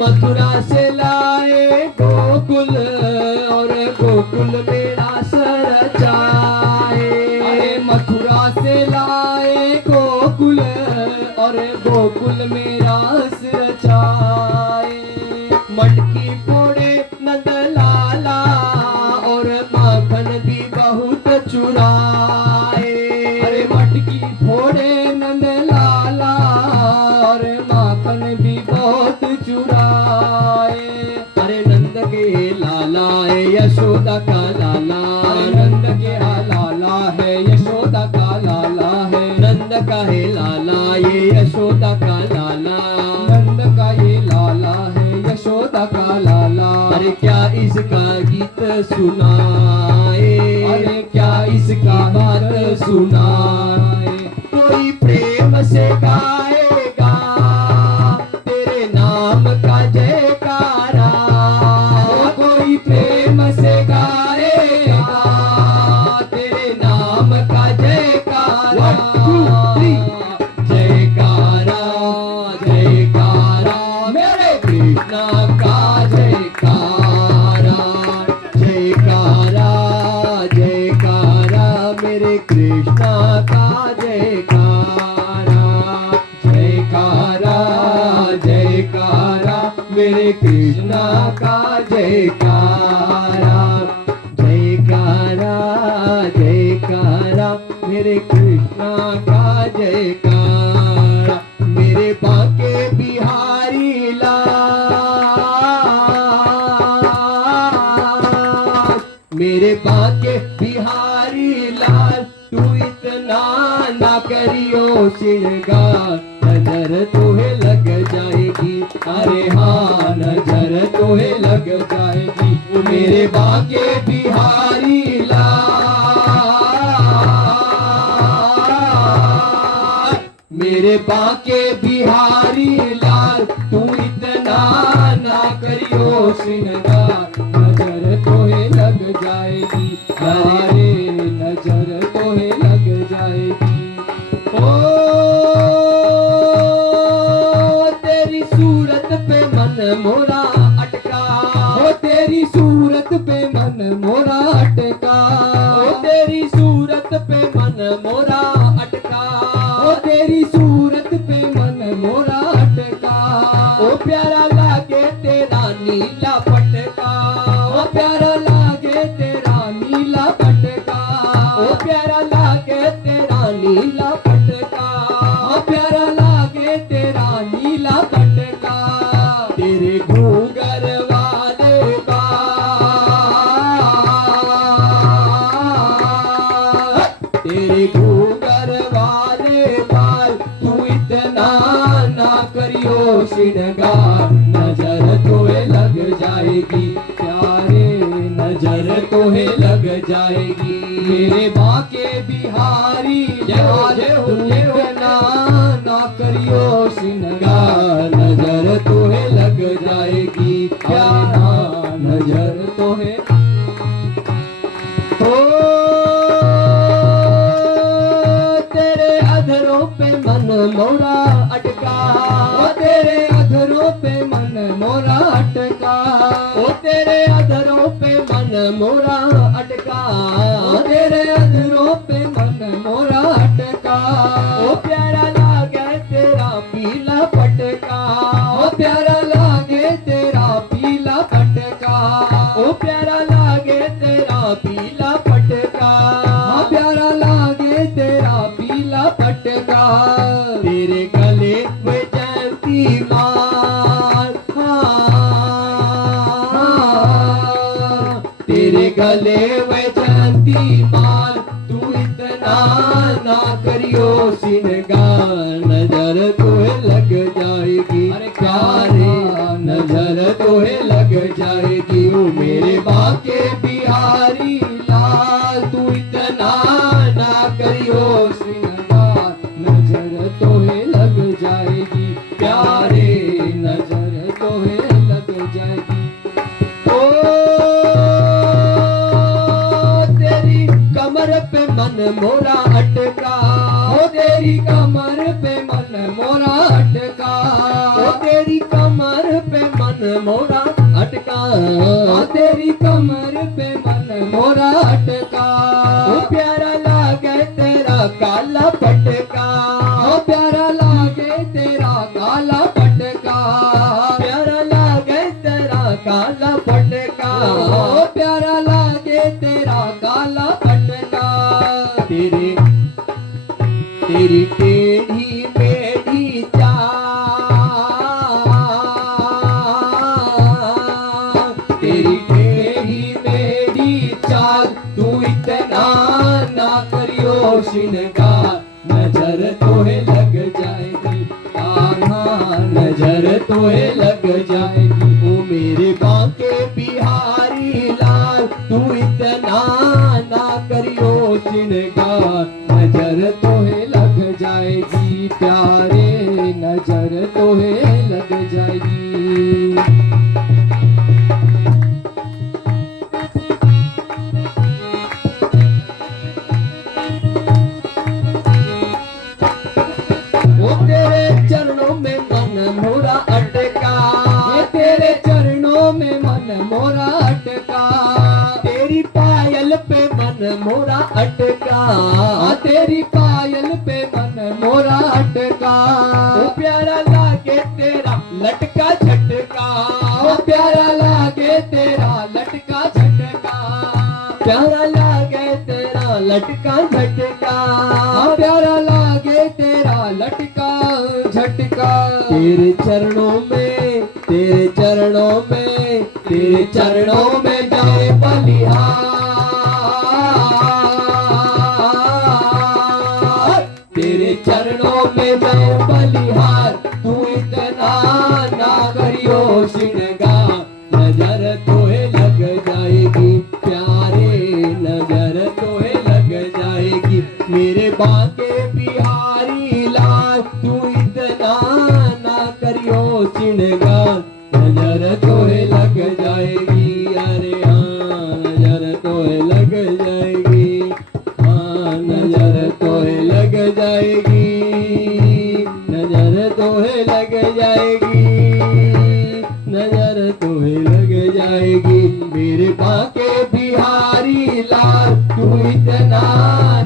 मथुरा से लाए गोकुल और गोकुल में रास रचाए। अरे मथुरा से लाए गोकुल और गोकुल में रास रचाए। मटकी फोड़े नंद लाला और माखन भी बहुत चुराए। अरे मटकी फोड़े नंद लाला और माखन भी बहुत चुराए। अरे नंद के लाला है यशोदा का लाला, अरे नंद के लाला है यशोदा का लाला है, नंद का है लाला ये यशोदा का लाला। नंद का ये लाला है यशोदा का लाला। अरे क्या इसका गीत सुनाए, अरे क्या इसका बात सुनाए। कोई प्रेम से गाएगा तेरे नाम का जयकारा, कोई प्रेम से गाएगा तेरे नाम का जयकारा। 1, 2, 3 जयकारा जयकारा मेरे कृष्णा का जयकारा, जयकारा जयकारा मेरे कृष्णा का जयकारा, जयकारा जयकारा मेरे कृष्णा का जयकारा, जयकारा जयकारा मेरे कृष्णा का जयकारा। मेरे बांके बिहारी लाल, मेरे बांके बिहारी लाल तू इतना ना करियो श्रृंगार, नजर तुम्हें लग जाएगी। अरे हाँ नजर तोहे लग जाएगी। मेरे बांके बिहारी लाल, मेरे बांके बिहारी लाल तू इतना ना करियो श्रृंगार, नजर तोहे लग जाएगी। अरे नजर तोहे लग जाएगी। ओ तेरी सूरत पे मन मोरा अटका, ओ तेरी सूरत पे मन मोरा अटका, ओ तेरी सूरत पे मन मोरा अटका, ओ तेरी सूरत पे तेरे घूंघर वाले बाल तू इतना ना करियो श्रृंगार, नजर तोहे लग जाएगी प्यारे, नजर तोहे लग जाएगी। मेरे बाके बिहारी लाल तू इतना ना करियो श्रृंगार, नजर तोहे लग जाएगी प्यारा, नजर तोहे हो। तेरे अधरों पे मन मोरा अटका, ओ तेरे अधरों पे मन मोरा अटका, ओ तेरे अधरों पे मन मोरा अटका, ओ तेरे अधरों पे मन मोरा अटका। ओ प्यारा लागे तेरा पीला पटका, ओ प्यारा लागे तेरा पीला पटका, ओ प्यारा लागे तेरा पीला पटका, प्यारा लागे तेरा पीला पटका। तेरे गले में जयंती माल, तेरे गले में जयंती माल तू इतना ना करियो श्रृंगार, नजर तोहे लग जाएगी अरे प्यारे, नजर तोहे लग जाएगी। ओ मेरे बाके बिहारी लाल तू इतना ना करियो श्रृंगार, नजर तोहे लग जाएगी प्यारे, नजर तोहे लग जाएगी। ओ तेरी कमर पे मन मोरा अटका, ओ तेरी कमर पे मन मोरा अटका, ओ तेरी कमर पे मन मोरा अटका, ओ तेरी कमर पे मन मोरा अटका। ओ प्यारा लागे तेरा काला पटका, ओ प्यारा लागे तेरा काला पटका, प्यारा लागे तेरा काला पटका, ओ प्यारा लागे तेरा काला पटका। तेरी टेढ़ी मेढ़ी चाल, तेरी टेढ़ी मेढ़ी चाल तू इतना ना करियो श्रृंगार, नजर तोहे लग जाएगी आहा, नजर तोहे लग जाएगी। ओ मेरे बाके बिहारी लाल तू इतना ना करियो श्रृंगार, नजर तोहे लग जाएगी प्यारे, नजर तोहे लग जाएगी। वो तेरे चरणों में मन मोरा अटका, तेरे चरणों में मन मोरा अटका, तेरी पायल पे मन मोरा अटका, तेरी पायल पे मन मोरा अटका। ओ प्यारा लागे तेरा लटका झटका, ओ प्यारा लागे तेरा लटका झटका, प्यारा लागे तेरा लटका झटका, प्यारा लागे तेरा लटका झटका। तेरे चरणों में, तेरे चरणों में, तेरे चरणों में जाए बलिहार, तेरे चरणों में जाए बलिहार तू इतना ना करियो श्रृंगार, नजर तोहे लग जाएगी प्यारे, नजर तोहे लग जाएगी। मेरे बाके बिहारी लाल तू इतना ना करियो श्रृंगार, नजर तोहे लग जाएगी अरे हाँ, नजर तोहे लग जाएगी, हाँ नजर तोहे लग जाएगी, नजर तोहे लग जाएगी, नजर तोहे लग जाएगी। मेरे बाके बिहारी लाल तू इतना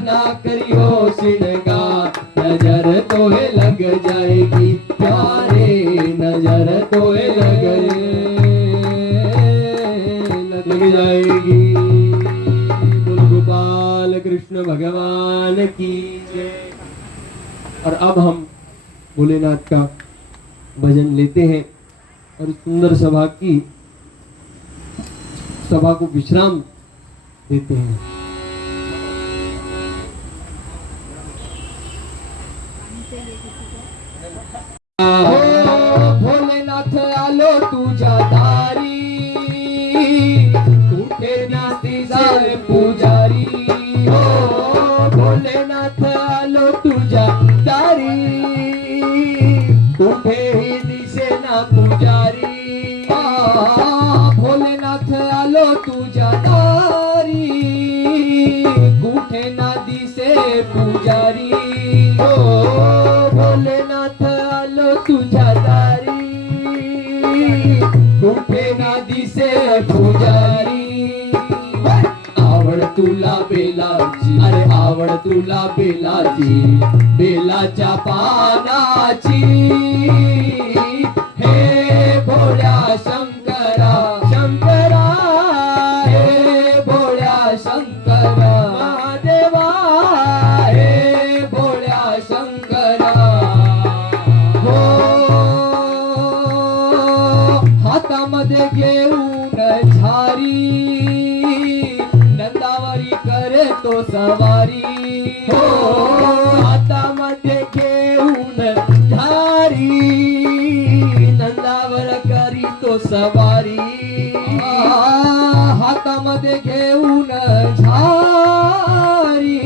ना करियो श्रृंगार, नजर तोहे लग जाएगी प्यारे, नजर तोहे लग जाएगी। बोल गोपाल कृष्ण भगवान की जय। और अब हम भोलेनाथ का भजन लेते हैं और सुंदर सभा को विश्राम देते हैं। भोलेनाथ आलो तुझ्या दारी कुठेही दिसेना पुजारी भोलेनाथ आलो तुझ्या दारी कुठे ना दिसे पुजारी हो भोलेनाथ आलो तुझ्या दारी कुठे ना दिसे पुजारी आवड तुला बेलाची अरे आवड तुला बेलाची बेलाच्या पानाची हे भोळ्या शंकरा शंकरा हे भोळ्या शंकरा महादेवा हे भोळ्या शंकरा हो हातामध्ये घेऊन झारी नंदावरी करे तो सवारी हो हातामध्ये घेऊन झारी नंदावर करी तो सवारी हातामध्ये घेऊन झारी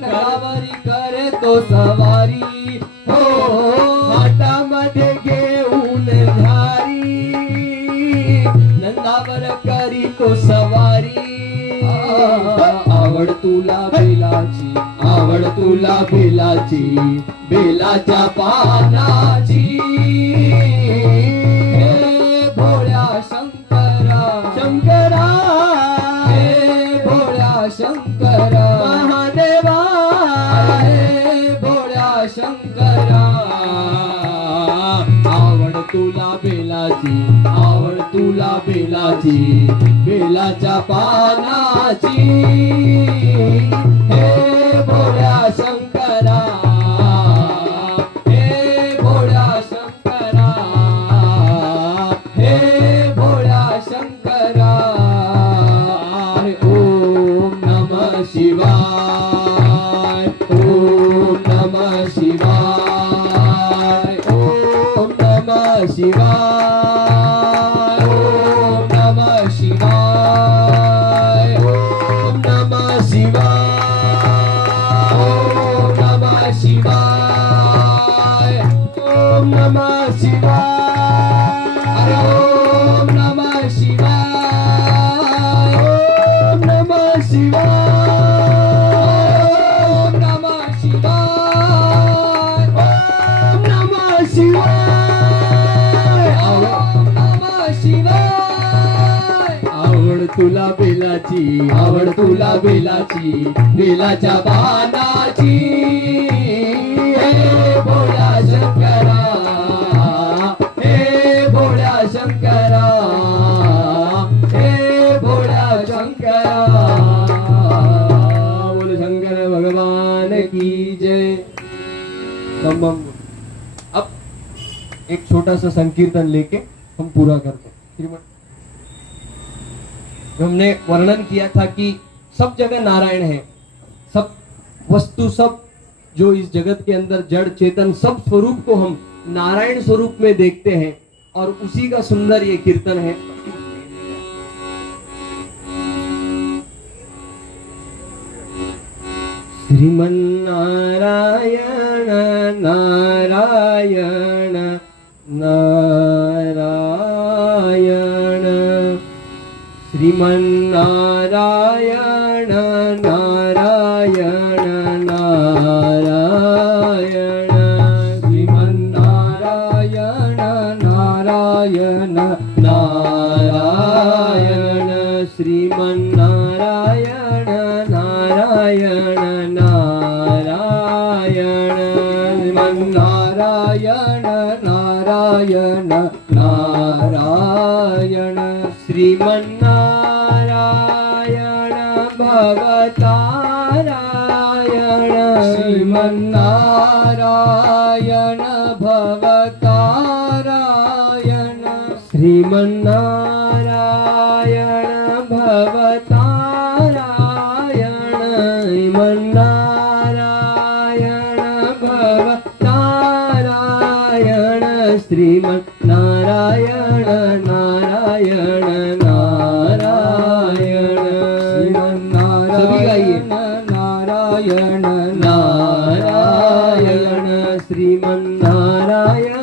नंदावरी करे तो सवारी हो हातामध्ये घेऊन झारी नंदावर करी तो सवारी आवड तुला बेलाची आवड तुला बेलाची बेलाच्या पानाची हे भोळ्या शंकरा शंकरा हे भोळ्या शंकरा महादेवा हे भोळ्या शंकरा आवड तुला बेलाची आवड तुला बेलाची बेलाच्या पानाची हे भोळ्या शंकरा हे भोळ्या शंकरा हे भोळ्या शंकरा ओम नमः शिवाय ओम नमः शिवाय ओम नमः शिवाय ओम नमः शिवाय ओम नमः शिवाय ओम नमः शिवाय ओम नमः शिवाय अरे ओम नमः शिवाय ओम नमः शिवाय ओम नमः शिवाय ओम नमः शिवाय ओम नमः शिवाय आवड तुला बेलाची आवड तुला बेलाची बेलाच्या पानाची हे भोळ्या शंकरा हे भोळ्या शंकरा हे भोळ्या शंकरा बोल शंकर भगवान की जय बम बम। अब एक छोटा सा संकीर्तन लेके हम पूरा करते हैं। श्रीमन हमने वर्णन किया था कि सब जगह नारायण है, सब वस्तु सब जो इस जगत के अंदर जड़ चेतन सब स्वरूप को हम नारायण स्वरूप में देखते हैं और उसी का सुंदर ये कीर्तन है। श्रीमन नारायण नारायण नारायण श्रीमन्नारायण नारायण नारायण श्रीमन्नारायण नारायण नारायण श्रीमन्नारायण नारायण नारायण श्रीमन्नारायण नारायण नारायण श्रीमन्नारायण भवतारायण श्रीमन्नारायण भवतारायण श्रीमन्नारायण भवतारायण श्रीमन्नारायण भवतारायण श्रीमन्नारायण नारायण नारायण श्रीमन्नारायण नारायण नारायण श्रीमन्नारायण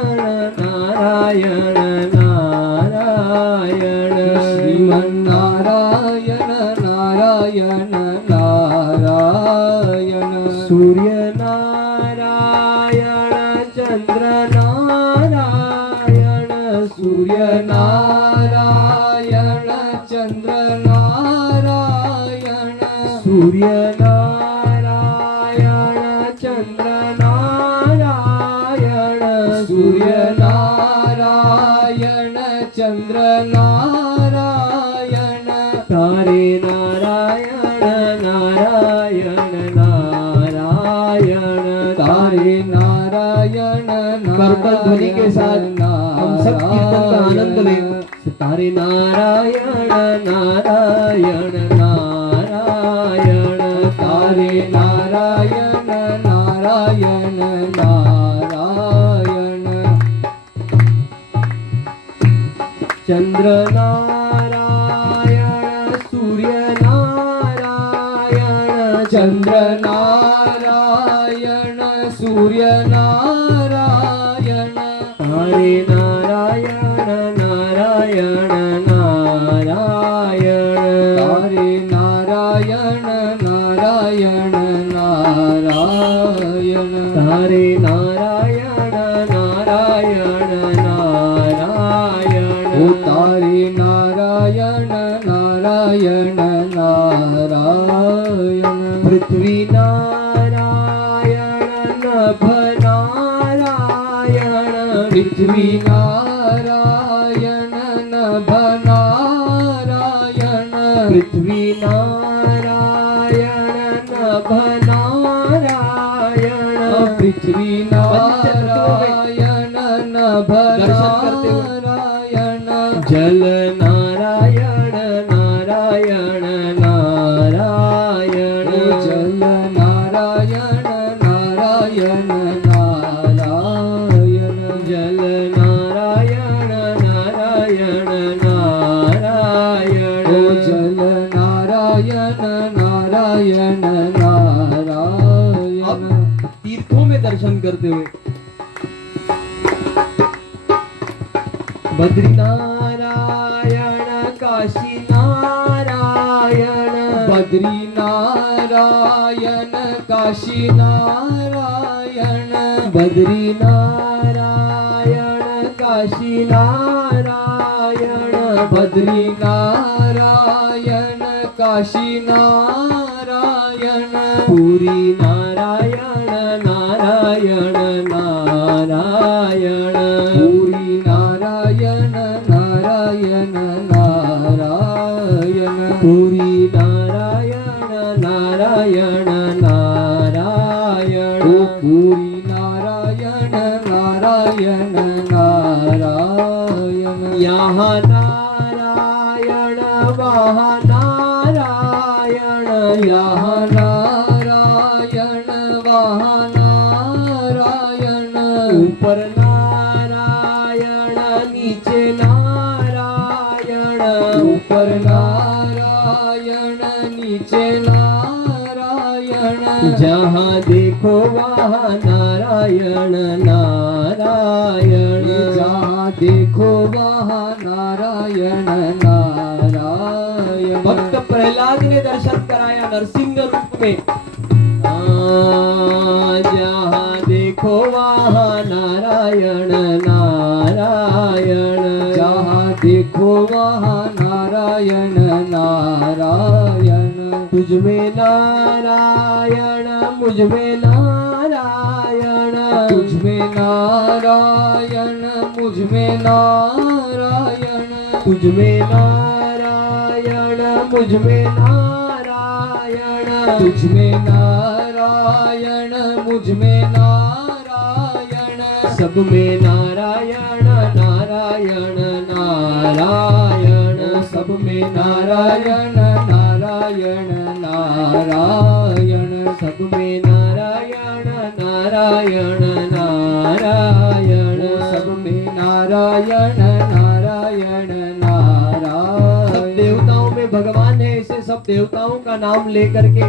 नारायण नारायण श्रीमन्नारायण नारायण नारायण सूर्य नारायण चंद्र नारायण सूर्य नारायण चंद्र नारायण सूर्य नारायण चंद्र नारायण सूर्य नारायण चंद्र नारायण तारे नारायण नारायण नारायण तारे नारायण करतल ध्वनि के साथ हम सब कीर्तन का आनंद लें। तारे नारायण नारायण नारायण तारे नारायण नारायण नारायण चंद्र नारायण सूर्य नारायण चंद्र नारायण सूर्य नारायण तारे नारायण नारायण नारायण तारे नारायण नारायण नारायण तारे नारायण नारायण नारायण ओ तारे नारायण नारायण नारायण पृथ्वी नारायण नभ नारायण पृथ्वी नारायण नभ नारायण पृथ्वी नारायण नभ नारायण पृथ्वी नारायण नभ नारायण जल नारायण नारायण नारायण जल नारायण नारायण नारायण जल नारायण नारायण नारायण ओ जल नारायण नारायण नारायण अब तीर्थों में दर्शन करते हुए बद्री नारायण काशी नारायण बद्री नारायण काशी नारायण बद्री नारायण काशी नारायण बद्री नारायण काशी नारायण पुरी नारायण नारायण नारायण पुरी नारायण नारायण नारायण पुरी नारायण नारायण नारायण ओ पुरी नारायण नारायण नारायण यहाँ नारायण वहाँ नारायण यहाँ नारायण वहाँ नारायण ऊपर नारायण नीचे नारायण ऊपर नारायण नीचे नारायण जहाँ देखो वहाँ नारायण नारायण जहाँ देखो वहाँ नारायण नारायण भक्त प्रहलाद ने दर्शन कराया नरसिंह रूप में जहाँ देखो वहाँ नारायण नारायण जहाँ देखो वहाँ नारायण नारायण तुझ में नारायण मुझ में नारायण तुझ में नारायण मुझ में नारायण तुझ में नारायण मुझ में नारायण तुझ में नारायण मुझ में नारायण सब में नारायण नारायण नारायण सब में नारायण नारायण नारायण सब में नारायण नारायण नारायण सब में नारायण नारायण नारायण सब देवताओं में भगवान है, ऐसे सब देवताओं का नाम लेकर के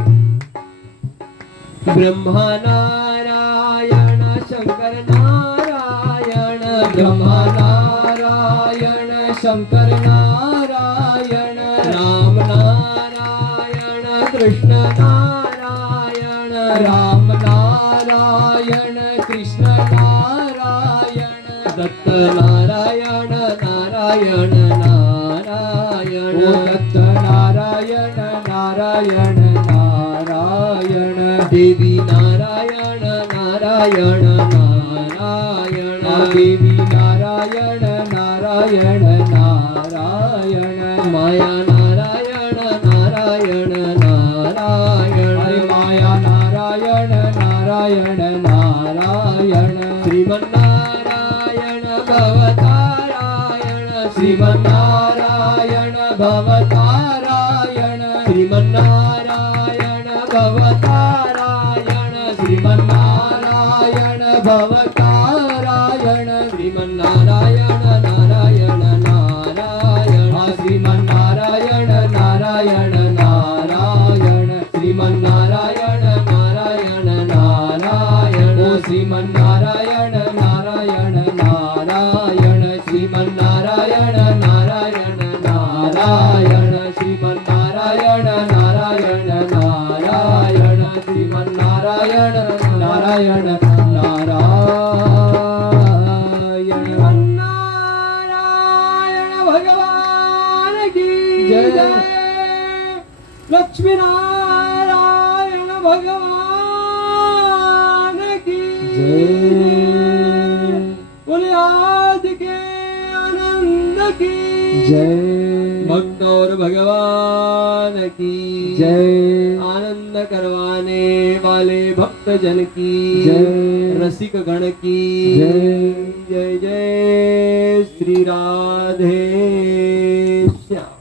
ब्रह्मा नारायण शंकर नारायण ब्रह्मा नारायण शंकर नारायण राम नारायण कृष्ण नारायण राम नारायण कृष्ण नारायण दत्त नारायण नारायण नारायण ओ दत्त नारायण नारायण नारायण देवी नारायण नारायण नारायण देवी नारायण नारायण नारायण माया नारायण नारायण नारायण माया नारायण नारायण नारायण श्रीमन्नारायण भवतारायण श्रीमन्नारायण भवतारायण श्रीमन्नारायण भवतारायण श्रीमन्नारायण भवतारायण श्रीमन्नारायण नारायण नारायण श्रीमन्नारायण नारायण नारायण श्रीमन्नारायण नारायण नारायण ओ श्रीमन्नारायण नारायण नारायण श्रीमन्नारायण नारायण नारायण श्रीमन्नारायण नारायण नारायण श्रीमन्नारायण नारायण नारायण नारायण भगवान की जय। जय लक्ष्मी नारायण भगवान की जय। बोले आदि के आनंद की जय। भक्त और भगवान की जय। आनंद करवाने वाले भक्त जन की जय। रसिक गण की जय। जय जय श्री राधे श्याम।